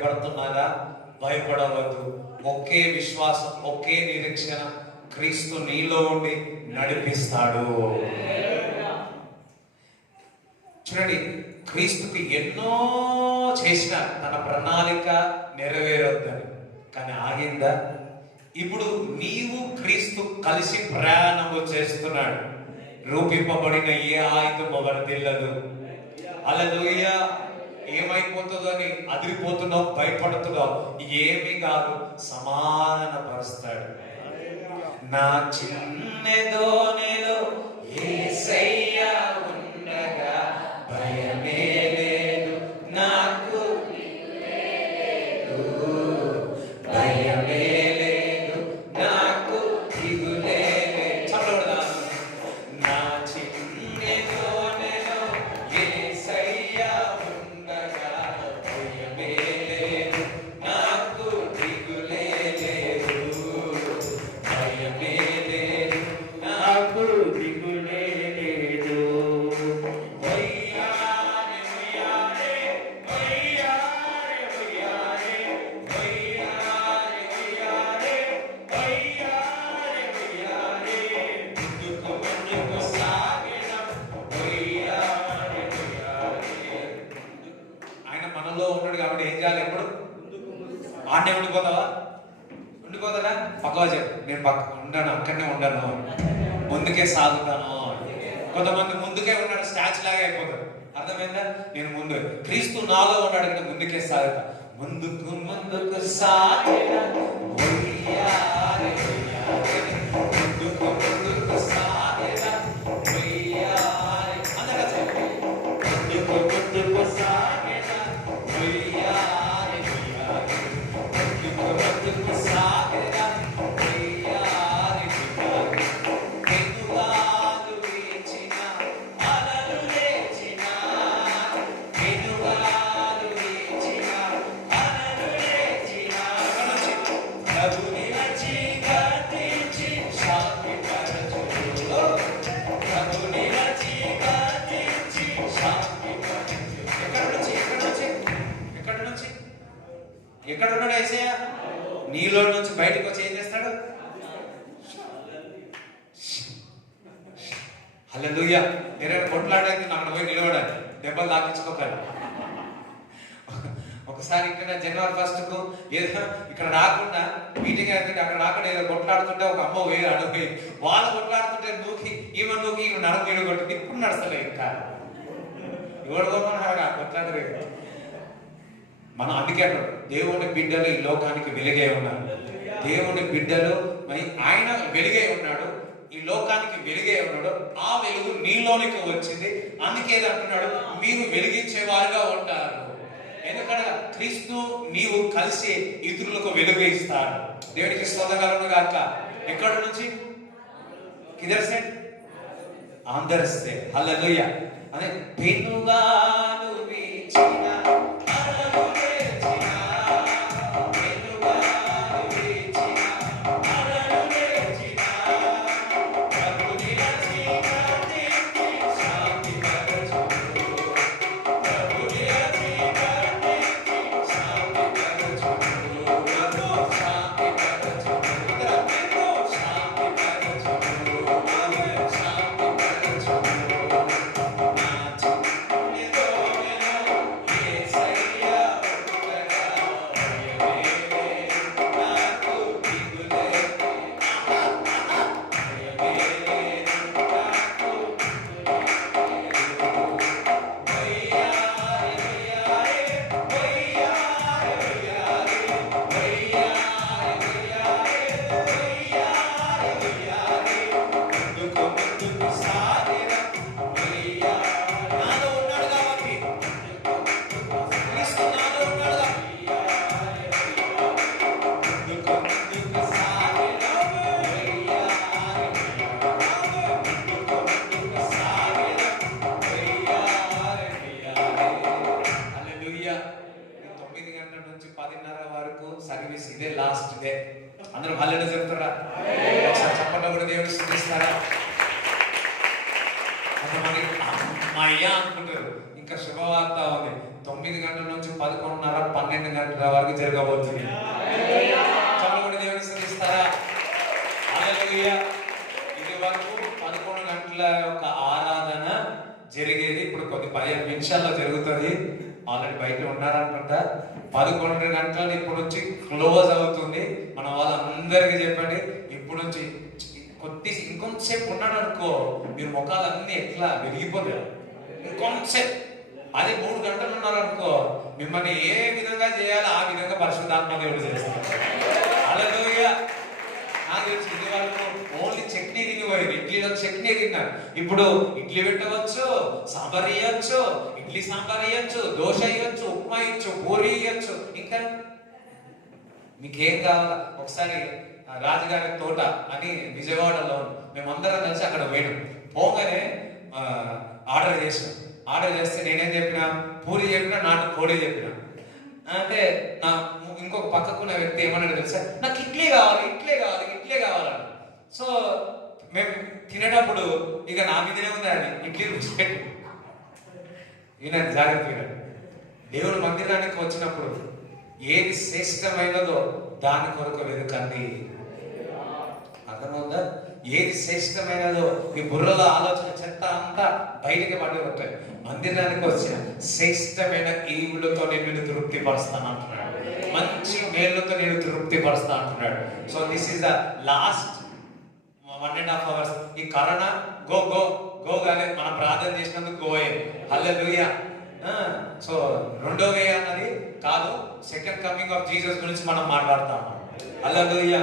భయపడుతున్నారా? భయపడవద్దు. ఒకే విశ్వాసం, ఒకే నిరీక్షణ, క్రీస్తు నీలో ఉండి నడిపిస్తాడు. చూడండి, క్రీస్తుకి ఎన్నో చేసిన తన ప్రణాళిక నెరవేరొద్దని, కానీ ఆగిందా? ఇప్పుడు నీవు క్రీస్తు కలిసి ప్రయాణము చేస్తున్నాడు. రూపింపబడిన ఏ ఆయుధం వర్ధిల్లదు. హల్లెలూయా. ఏమైపోతుందో అని అదిరిపోతున్నావు, భయపడుతున్నావు, ఏమీ కాదు, సమాధానపరుస్తాడు. నా చిన్నదోనెలో యేసయ్య ఉండగా భయమే లేదు నాకు, భయమే లేదు నాకు, దిగులే లేదు. చదవడదాం. నా చిన్నదోనెలో యేసయ్య ఉండగా భయమే లేదు నాకు, దిగులే లేదు, భయమే లేదు నాకు, దిగులే లేదు. వయ్యారే వయ్యారే వయ్యారే వయ్యారే వయ్యారే వయ్యారే వయ్యారే వయ్యారే ముందుకు ముందుకు సాగిన వయ్యారే వయ్యారే. ఆయన మనలో ఉన్నాడు కాబట్టి ఏం చేయాలి? ఎప్పుడు ఆడే ఉండిపోతావా? ఉండిపోతారా? పక్కవ చెప్పు, నేను పక్క ఉండను, అక్కడనే ఉండను, ముందుకే సాగుతాను. కొంతమంది ముందుకే ఉన్నాడు, స్టాచ్యూ లాగా అయిపోతారు. అర్థమైందా? నేను ముందు, క్రీస్తు నాలో ఉన్నాడు అంటే ముందుకే సాగుతా. ముందుకు ముందుకు సాగిన వయ్యారే వయ్యారే, ముందుకు ముందుకు సాగిన వయ్యారే. అందరూ చెప్పండి. ముందుకు ముందుకు సాగిన వయ్యారే వయ్యారే, ముందుకు ముందుకు సాగిన వయ్యారే వయ్యారే. పెనుగాలు వీచిన అలలు లేచిన, పెనుగాలు వీచిన అలలు లేచిన, ప్రభుని వచ్చి గద్దించి శాంతిపరచును, ప్రభుని వచ్చి గద్దించి శాంతిపరచును. ఎక్కడి నుంచి? ఎక్కడి నుంచి? ఎక్కడి నుంచి? ఎక్కడ ఉన్నాడు యేసయ్య? నీలో నుంచి బయటకు వచ్చి ఏం చేస్తాడు? హల్లెలూయా. నేను కొట్లాడైతే అక్కడ పోయి నిలబడాలి, దెబ్బలు తాకించుకోకండి. ఒకసారి ఇక్కడ జనవరి 1 కు ఏదో ఇక్కడ రాకుండా మీటింగ్ అవుతుంటే అక్కడ రాకుండా ఏదో కొట్లాడుతుంటే ఒక అమ్మ వేరే అడిగి వాళ్ళు కొట్లాడుతుంటే నూకి ఈమె నూకి ఈమె నడుము మీద కొట్టి ఇప్పుడు నడుస్తలే. ఇంకా ఎవడుకోమన్నారా కొట్లాడలేదు. మనం అందుకే అంటారు, దేవుని బిడ్డలు ఈ లోకానికి వెలుగే ఉన్నారు. దేవుని బిడ్డలు ఆయన వెలుగే ఉన్నాడు, ఈ లోకానికి వెలుగే ఉన్నాడు. ఆ వెలుగు నీలోనికి వచ్చింది. అందుకే అంటున్నాడు, మీరు వెలిగించే వారుగా ఉంటారు. ఎందుకనగా క్రీస్తు నీవు కలిసి ఇతరులకు వెలుగు ఇస్తారు. దేవునికి స్తోత్రం గాక. ఎక్కడ నుంచి? కిదర్ సే? ఆంధ్ర సే. హల్లెలూయా. అదే పెనుగాలు వీచిన అలలు లేచిన, పెనుగాలు వీచిన అలలు లేచిన, ప్రభుని వచ్చి గద్దించి శాంతిపరచును, ప్రభుని వచ్చి గద్దించి శాంతిపరచును, ప్రభు శాంతిపరచును, ప్రభు శాంతిపరచును, ప్రభు శాంతిపరచును. నా చిన్నదోనెలో యేసయ్య ఉండగా భయమే లేదు నాకు, దిగులే లేదు, భయమే లేదు నాకు, వయ్యారే వయ్యారే వయ్యారే వయ్యారే వయ్యారే వయ్యారే వయ్యారే, ముందుకు ముందుకు సాగిన వయ్యారే. నాలో ఉన్నాడు కాబట్టి, క్రీస్తు నాలో ఉన్నాడు కాబట్టి, ముందుకు ముందుకు సాగిన వయ్యారే, ముందుకు ముందుకు సాగిన వయ్యారే వయ్యారే. హల్లెలూయా. ఈ 9 గంటల నుంచి 10:30 వరకు సర్వీస్ ఇదే లాస్ట్ డే. అందరూ హల్లెలూయా చెప్తారా? ఒకసారి చెప్పండి కూడా దేవుని స్తుతిస్తారా? కొంతమంది అమ్మయ్య అనుకుంటారు, ఇంకా శుభవార్త ఉంది. 9 గంటల నుంచి 11:30, 12 గంటల వరకు జరగబోతుంది. చదవండి, దేవుని స్తుతిస్తారా? హల్లెలూయా. ఇది వరకు 11 గంటల యొక్క ఆరాధన జరిగేది, ఇప్పుడు కొద్ది 15 నిమిషాల్లో జరుగుతుంది. ఆల్రెడీ బయట ఉన్నారనుకుంటా. 11 గంటలు ఇప్పుడు నుంచి క్లోజ్ అవుతుంది. మన వాళ్ళందరికీ చెప్పండి, ఇప్పుడు నుంచి ఇంకొంతసేపు ఉన్నాడు అనుకో, మీరు ముఖాలన్నీ ఎట్లా వెలిగిపోతారు. ఇంకొంతసేపు, అది 3 గంటలు ఉన్నారనుకో, మిమ్మల్ని ఏ విధంగా చేయాలో ఆ విధంగా పరిశుద్ధాత్మ దేవుడు చేస్తారు. హల్లెలూయా. నాకు తెలిసి ఇది వరకు ఓన్లీ చట్నీ తినిపోయింది, ఇడ్లీలో చట్నీ తిన్నారు. ఇప్పుడు ఇడ్లీ పెట్టవచ్చు, సాంబార్ వేయచ్చు, ఇడ్లీ సాంబార్ వేయచ్చు, దోశ వేయచ్చు, ఉప్మా ఇచ్చు, పూరి వేయచ్చు. ఇంకా మీకేం కావాలా? ఒకసారి రాజుగారి తోట అని విజయవాడలో మేమందరం కలిసి అక్కడ పోయినాం. పోగానే ఆర్డర్ చేస్తే నేనేం చెప్పినా, పూరి చెప్పినా, నాటు కోడి చెప్పినా. అంటే నా ఇంకొక పక్కకున్న వ్యక్తి ఏమన్నాడు తెలుసా, నాకు ఇడ్లీ కావాలని. సో మేము తినేటప్పుడు ఇక నా మీదనే ఉంది అని ఇడ్లీ రుచి పెట్టి వినండి, జాగ్రత్త వినండి. దేవుడు మందిరానికి వచ్చినప్పుడు ఏది శ్రేష్టమైనదో దాని కొరకు వెతుకండి. అర్థమవుతుందా? ఏది శ్రేష్టమైనదో ఈ బుర్రలో ఆలోచన చెత్త అంతా బయటికి పడిపోతాయి. మందిరానికి వచ్చిన శ్రేష్టమైన ఈవులతో నేను తృప్తి పరుస్తాను అంటున్నాడు. మంచి మేళ్ళతో నేను తృప్తి పరుస్తా అంటున్నాడు. So this is the last 1.5 hours. ఈ కరోనా గో గానే మనం ప్రార్థన చేసినందుకు గోయే. హల్లెలూయా. సో రెండో వే అన్నది కాదు, సెకండ్ కమింగ్ ఆఫ్ జీసస్ గురించి మనం మాట్లాడతాం. Hallelujah.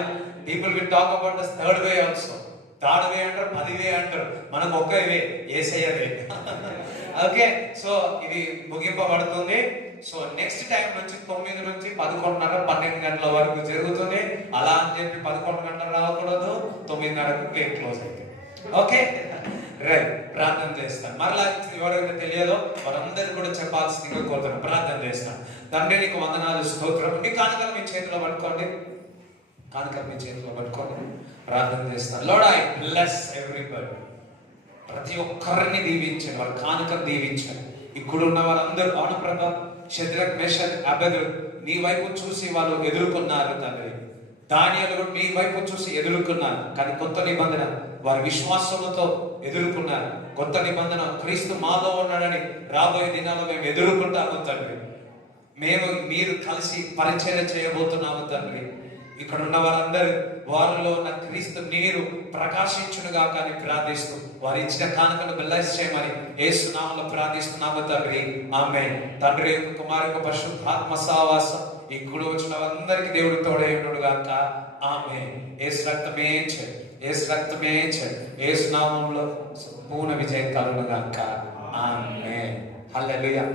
People will talk about the third way also. Third way అంటారు, 10 వే అంటారు, మనకు ఒకే వే, యేసయ్యదే. ఓకే, సో ఇది ముగింపబడుతుంది. సో నెక్స్ట్ టైం నుంచి 9 నుంచి 11:30, 12 గంటల వరకు జరుగుతుంది. అలా అని చెప్పి 11 గంటలు రాకూడదు, 9:30కు గేట్ క్లోజ్ అవుతుంది. ఓకే రైట్, ప్రార్థన చేస్తాను. మరలా ఎవరైతే తెలియదో వారందరూ కూడా చెప్పాల్సిందిగా కోరుతాను. ప్రార్థన చేస్తాను. తండ్రి నీకు వందనాలు, స్తోత్రం. మీ కానుకలు మీ చేతిలో పట్టుకోండి, ప్రార్థన చేస్తాను. Lord, I bless everybody. ప్రతి ఒక్కరిని దీవించండి, వారి కానుకను దీవించండి. ఇక్కడ ఉన్న వారందరూ అనుప్రభ, షద్రక్, మేషక్, అబేద్నెగో నీ వైపు చూసి వాళ్ళు ఎదుర్కొన్నారు తండ్రి. దానియేలు కూడా నీ వైపు చూసి ఎదుర్కొన్నారు. కానీ కొత్త నిబంధన వారి విశ్వాసముతో ఎదుర్కొన్నారు. కొత్త నిబంధన క్రీస్తు మాలో ఉన్నాడని రాబోయే దినాల్లో మేము ఎదుర్కొంటాము తండ్రి. మీరు కలిసి పరిచయం చేయబోతున్నాము తండ్రి. ఇక్కడ ఉన్న వారందరూ వారిలో ఉన్న క్రీస్తు నీరు ప్రకాశించునుగా కానీ ప్రార్థిస్తూ వారు ఇచ్చిన కానుకను బ్లెస్ చేయమని యేసు నామములో ప్రార్థిస్తున్నాము తండ్రి. ఆమేన్. తండ్రి యొక్క కుమారుని యొక్క పరిశుద్ధాత్మ సహవాసం ఈ కూడి వచ్చిన వారందరికీ దేవుడు తోడై ఉండును గాక. ఆమేన్. యేసు రక్తమే యేసు నామములో పూర్ణ విజయం కలుగును గాక. ఆమేన్. హల్లెలూయా.